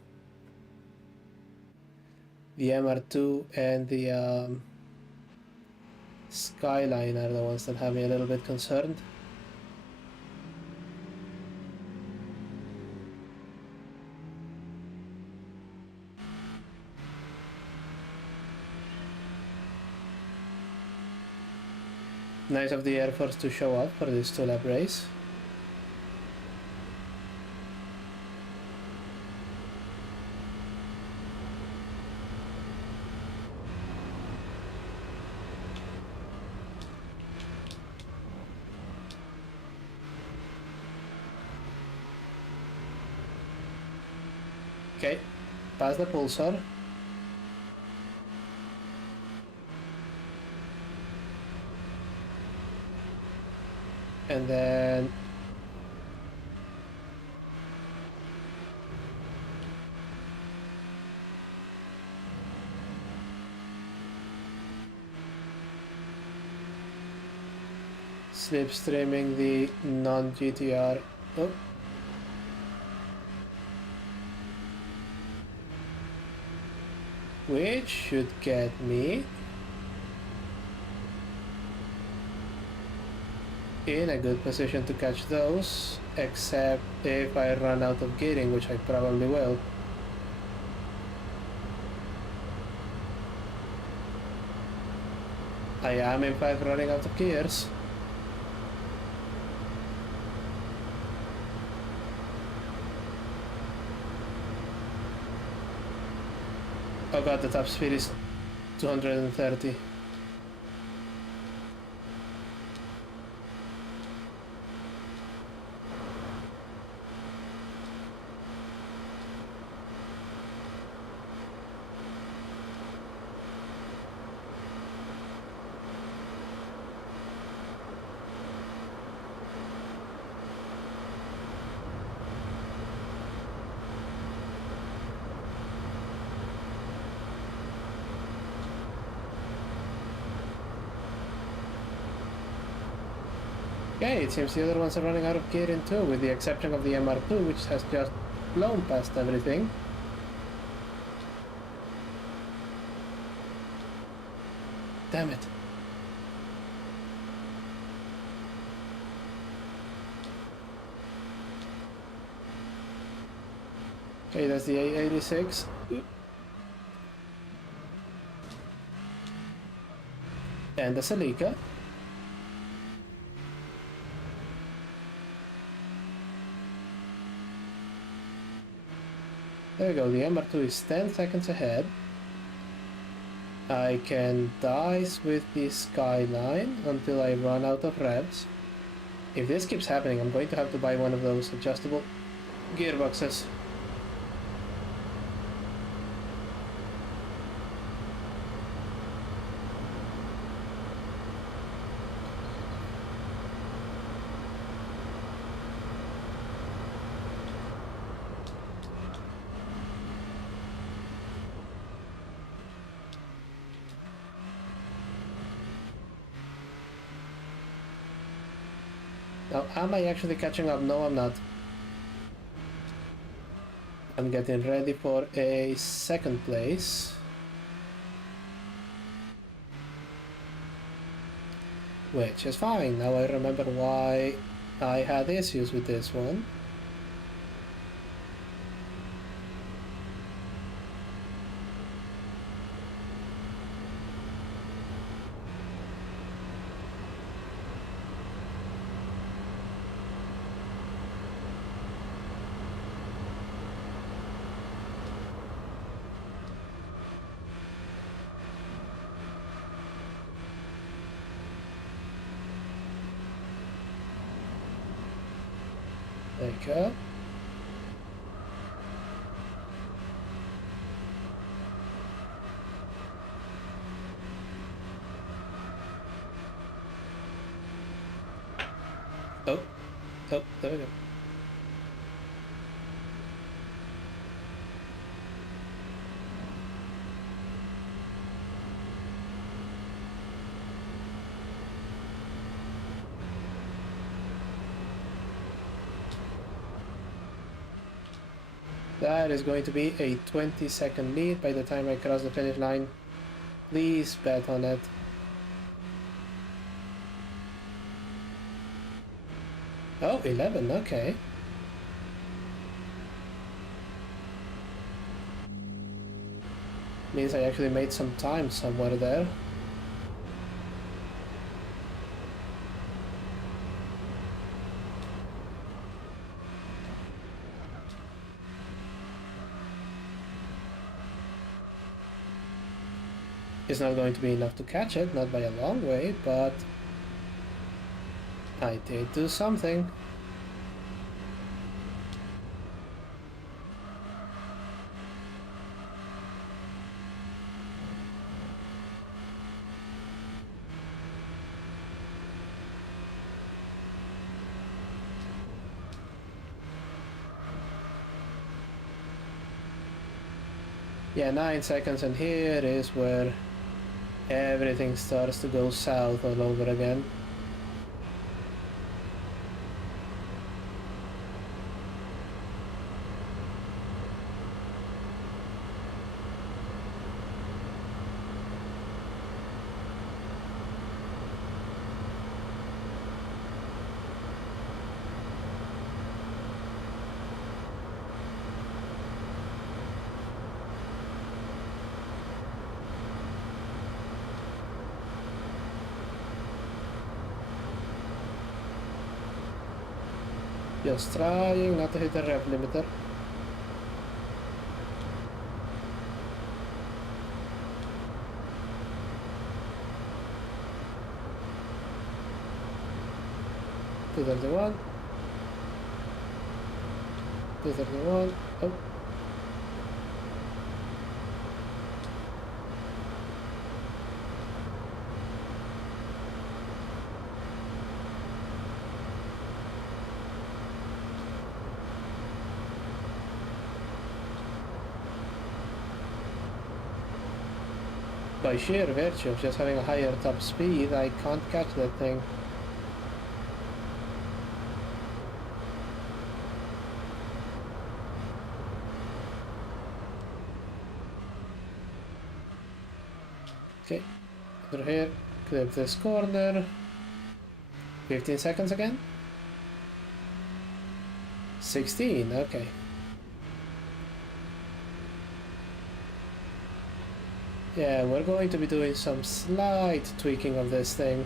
The MR2 and the skyline are the ones that have me a little bit concerned. Nice of the Air Force to show up for this 2-lap race. Okay, pass the pulsar. And then slipstreaming the non-GTR. Oh. Which should get me in a good position to catch those, except if I run out of gearing, which I probably will. I am in fact running out of gears. Oh god, the top speed is 230. Okay, it seems the other ones are running out of gearing too, with the exception of the MR2, which has just blown past everything. Damn it. Okay, that's the A86. And the Celica. There we go, the MR2 is 10 seconds ahead. I can dice with the skyline until I run out of revs. If this keeps happening, I'm going to have to buy one of those adjustable gearboxes. Now, am I actually catching up? No, I'm not. I'm getting ready for a second place. Which is fine. Now I remember why I had issues with this one. There you go. Oh, oh, there we go. That is going to be a 20-second lead by the time I cross the finish line. Please bet on it. Oh, 11, okay. Means I actually made some time somewhere there. It's not going to be enough to catch it, not by a long way, but I did do something. Yeah, 9 seconds, and here is where everything starts to go south all over again. Just trying not to hit the rev limiter. Two 31. 231. Oh. By sheer virtue of just having a higher top speed, I can't catch that thing. Okay, through here, clip this corner. 15 seconds again? 16, okay. Yeah, we're going to be doing some slight tweaking of this thing.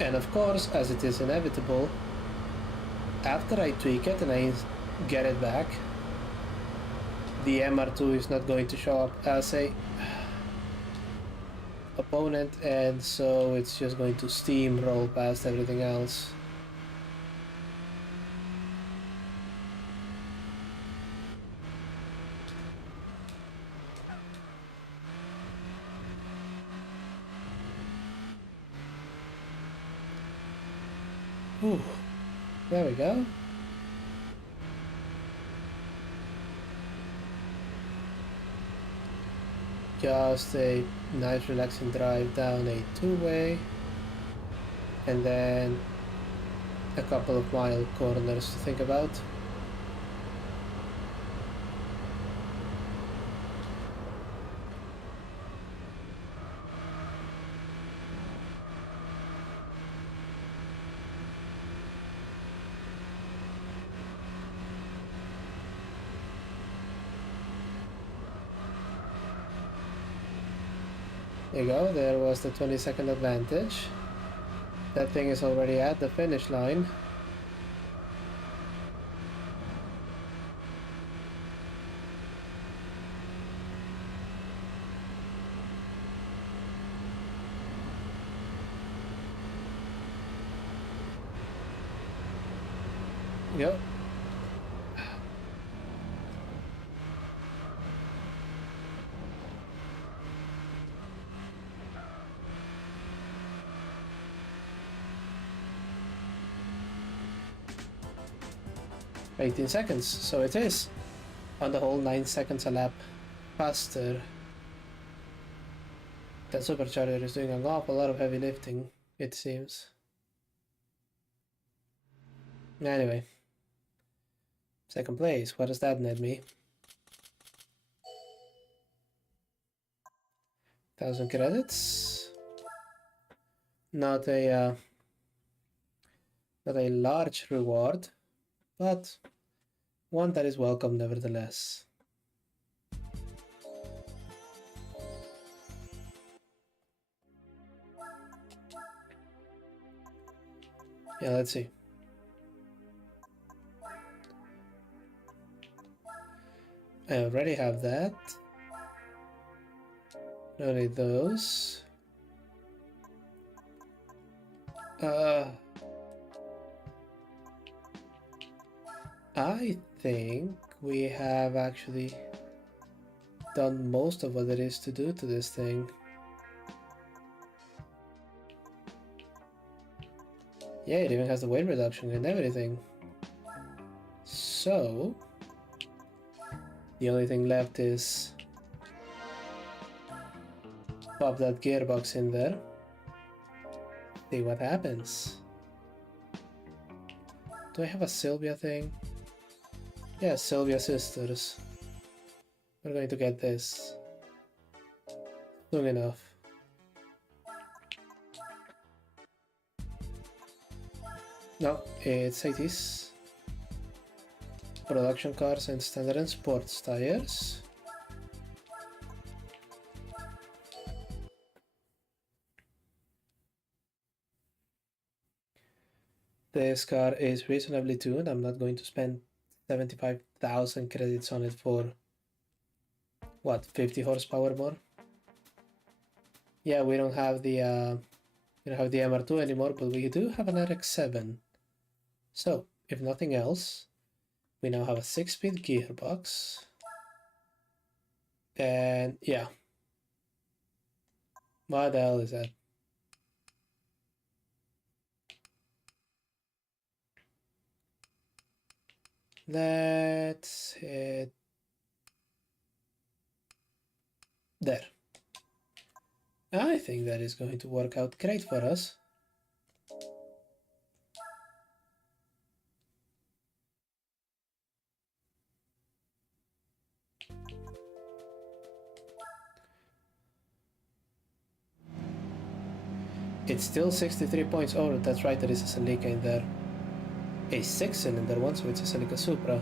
And of course, as it is inevitable, after I tweak it and I get it back, the MR2 is not going to show up as a opponent, and so it's just going to steamroll past everything else. Ooh, there we go. Just a nice relaxing drive down a two-way, and then a couple of mild corners to think about. There you go, there was the 20-second advantage. That thing is already at the finish line. go. 18 seconds, so it is on the whole 9 seconds a lap faster. That supercharger is doing an awful lot of heavy lifting, it seems. Anyway, second place, what does that net me? 1,000 credits. Not a large reward, but one that is welcome nevertheless. Yeah, let's see. I already have that. Don't need those. I think we have actually done most of what there is to do to this thing. Yeah, it even has the weight reduction and everything. So, the only thing left is pop that gearbox in there. See what happens. Do I have a Sylvia thing? Yeah, Sylvia Sisters. We're going to get this soon enough. No, it's 80s. Production cars and standard and sports tires. This car is reasonably tuned. I'm not going to spend 75,000 credits on it for what, 50 horsepower more? Yeah, we don't have the MR2 anymore, but we do have an RX-7. So, if nothing else, we now have a 6-speed gearbox. And yeah. What the hell is that? Let's hit there. I think that is going to work out great for us. It's still 63 points. Oh, that's right, there is a Celica in there. A 6-cylinder one, so it's a Celica Supra.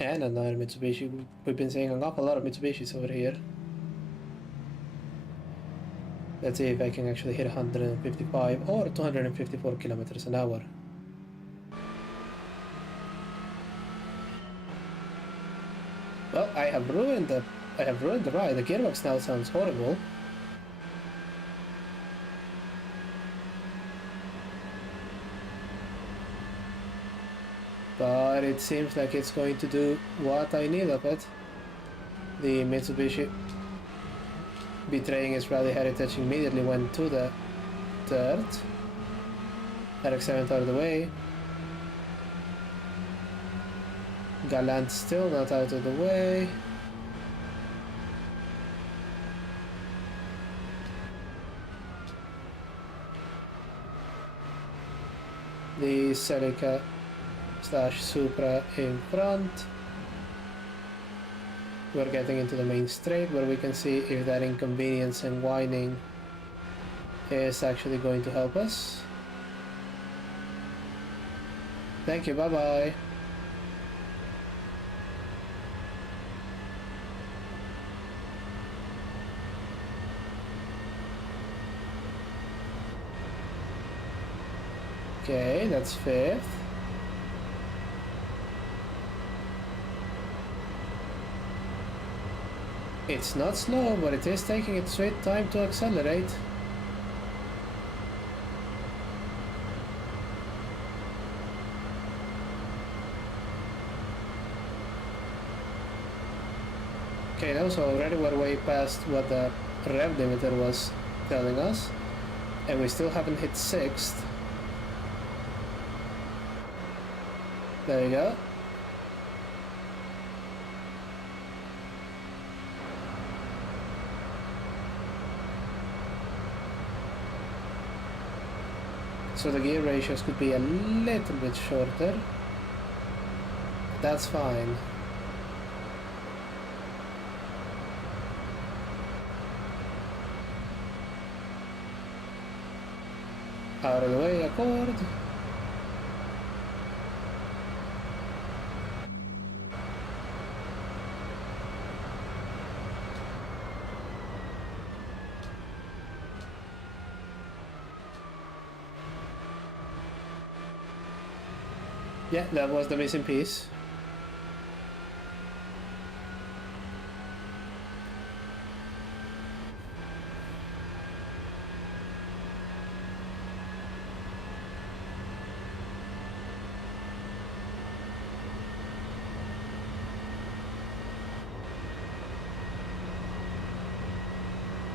And another Mitsubishi. We've been seeing an awful lot of Mitsubishis over here. Let's see if I can actually hit 155 or 254 kilometers an hour. Well, I have ruined the ride. The gearbox now sounds horrible. But it seems like it's going to do what I need of it. The Mitsubishi, betraying its rally heritage, immediately went to the dirt. RX-7 out of the way. Galant still not out of the way. The Celica / Supra in front. We're getting into the main straight where we can see if that inconvenience and whining is actually going to help us. Thank you, bye-bye. Okay, that's 5th. It's not slow, but it is taking its sweet time to accelerate. Okay, now so already we're way past what the rev limiter was telling us, and we still haven't hit 6th. There you go. So the gear ratios could be a little bit shorter. That's fine. Out of the way, Accord. Yeah, that was the missing piece.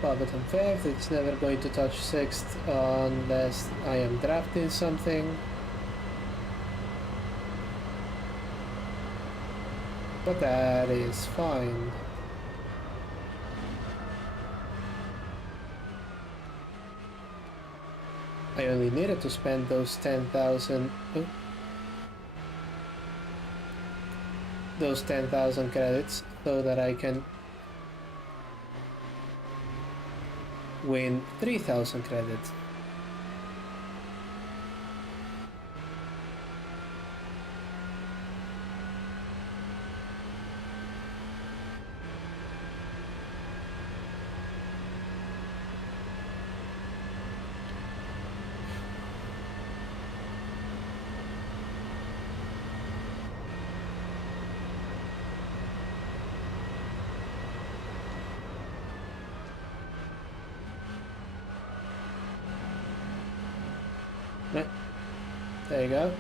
Bottom 5th, it's never going to touch 6th unless I am drafting something. But that is fine. I only needed to spend those 10,000 those 10,000 credits so that I can win 3,000 credits. Right. There you go.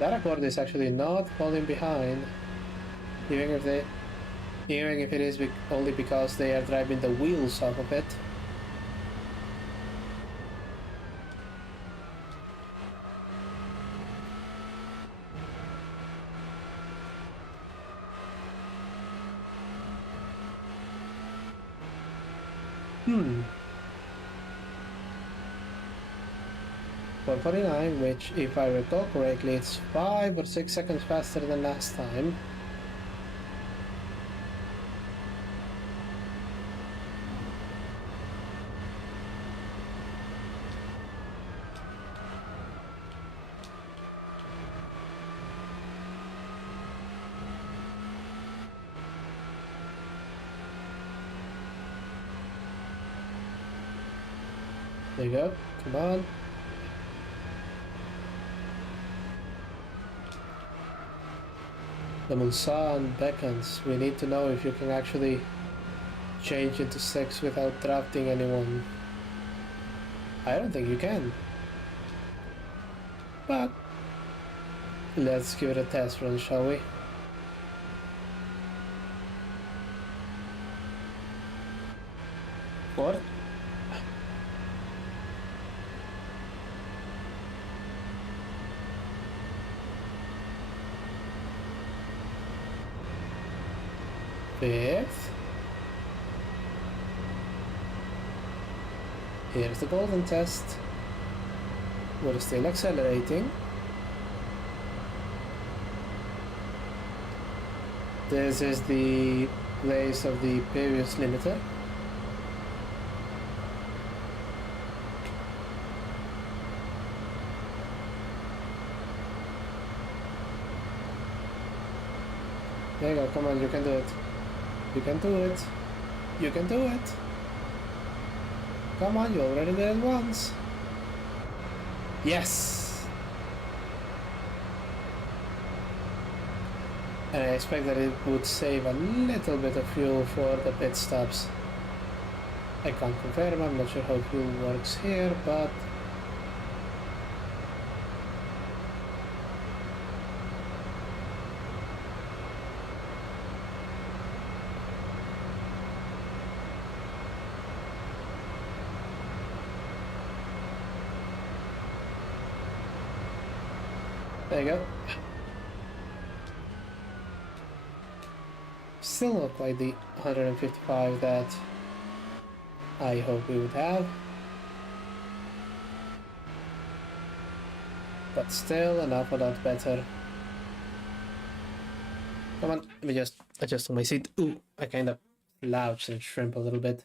That Accord is actually not falling behind, even if it is only because they are driving the wheels off of it. Hmm. 149, which, if I recall correctly, it's 5 or 6 seconds faster than last time. There you go, come on. The Mulsanne beckons. We need to know if you can actually change into 6 without drafting anyone. I don't think you can. But let's give it a test run, shall we? What? Fifth. Here's the golden test. We're still accelerating. This is the place of the previous limiter. There you go, come on, you can do it. You can do it. You can do it. Come on, you already did it once. Yes! And I expect that it would save a little bit of fuel for the pit stops. I can't confirm, I'm not sure how fuel works here, but there you go. Still not quite the 155 that I hope we would have. But still an awful lot better. Come on, let me just adjust my seat. Ooh, I kind of slouched and shrimp a little bit.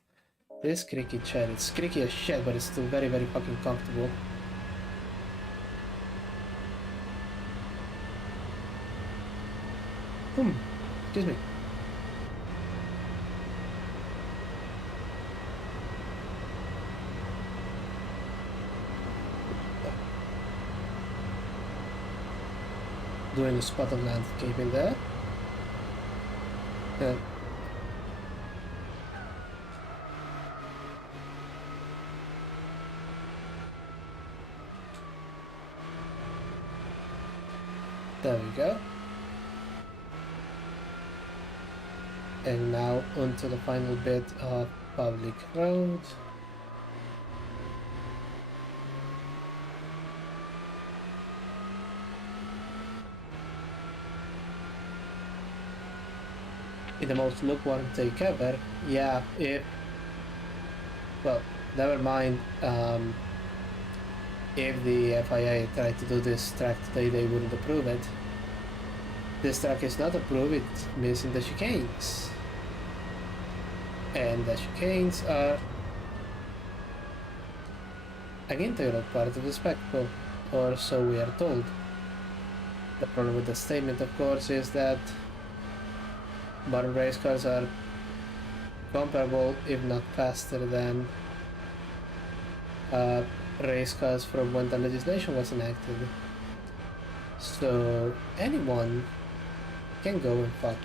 This creaky chair, it's creaky as shit, but it's still very, very fucking comfortable. Excuse me. Doing a spot of landscaping there. Yeah. There we go. And now onto the final bit of public road. In the most lukewarm take ever. Yeah, well, never mind. If the FIA tried to do this track today, they wouldn't approve it. This track is not approved, it's missing the chicanes. And the chicanes are an integral part of the spectacle, or so we are told. The problem with the statement, of course, is that modern race cars are comparable, if not faster, than race cars from when the legislation was enacted. So anyone can go and fuck.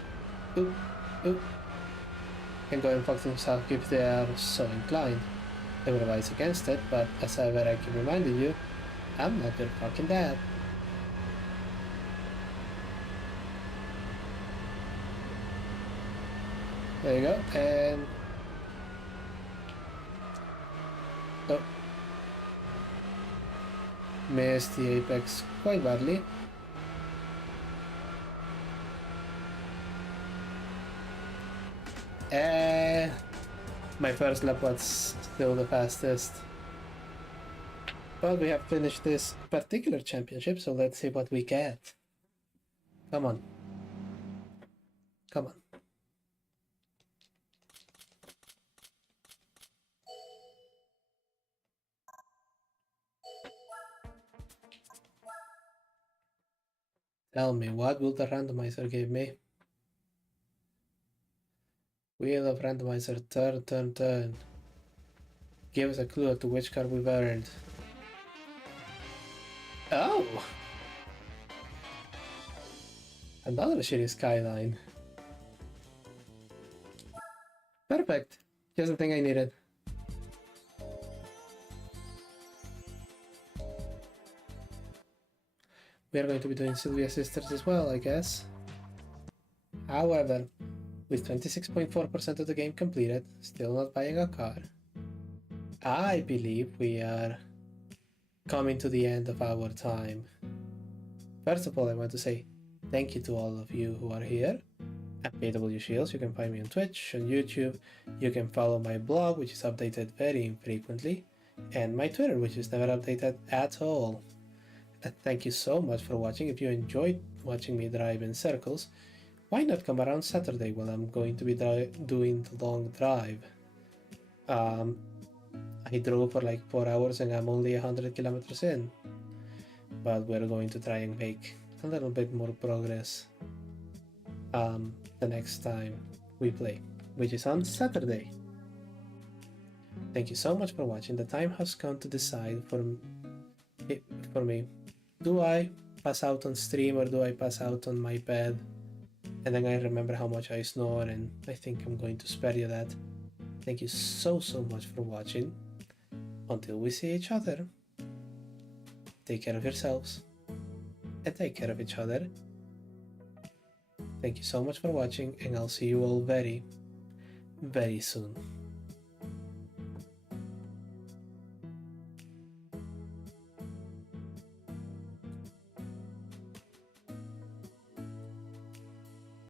Can go and fuck themselves if they are so inclined. I would advise against it, but as I keep reminding you, I'm not your fucking dad. There you go, and oh, missed the apex quite badly. My first lap was still the fastest. But we have finished this particular championship, so let's see what we get. Come on. Come on. Tell me, what will the randomizer give me? Wheel of randomizer, turn. Give us a clue as to which car we've earned. Oh! Another shitty skyline. Perfect. Just the thing I needed. We are going to be doing Sylvia Sisters as well, I guess. However, with 26.4% of the game completed, still not buying a car, I believe we are coming to the end of our time. First of all, I want to say thank you to all of you who are here at PW Shields. You can find me on Twitch, on YouTube. You can follow my blog, which is updated very infrequently, and my Twitter, which is never updated at all. Thank you so much for watching. If you enjoyed watching me drive in circles, why not come around Saturday when I'm going to be doing the long drive? I drove for like 4 hours and I'm only 100 kilometers in, but we're going to try and make a little bit more progress. the next time we play, which is on Saturday. Thank you so much for watching. The time has come to decide for me. Do I pass out on stream or do I pass out on my bed? And then I remember how much I snore, and I think I'm going to spare you that. Thank you so much for watching. Until we see each other, take care of yourselves and take care of each other. Thank you so much for watching, and I'll see you all very, very soon.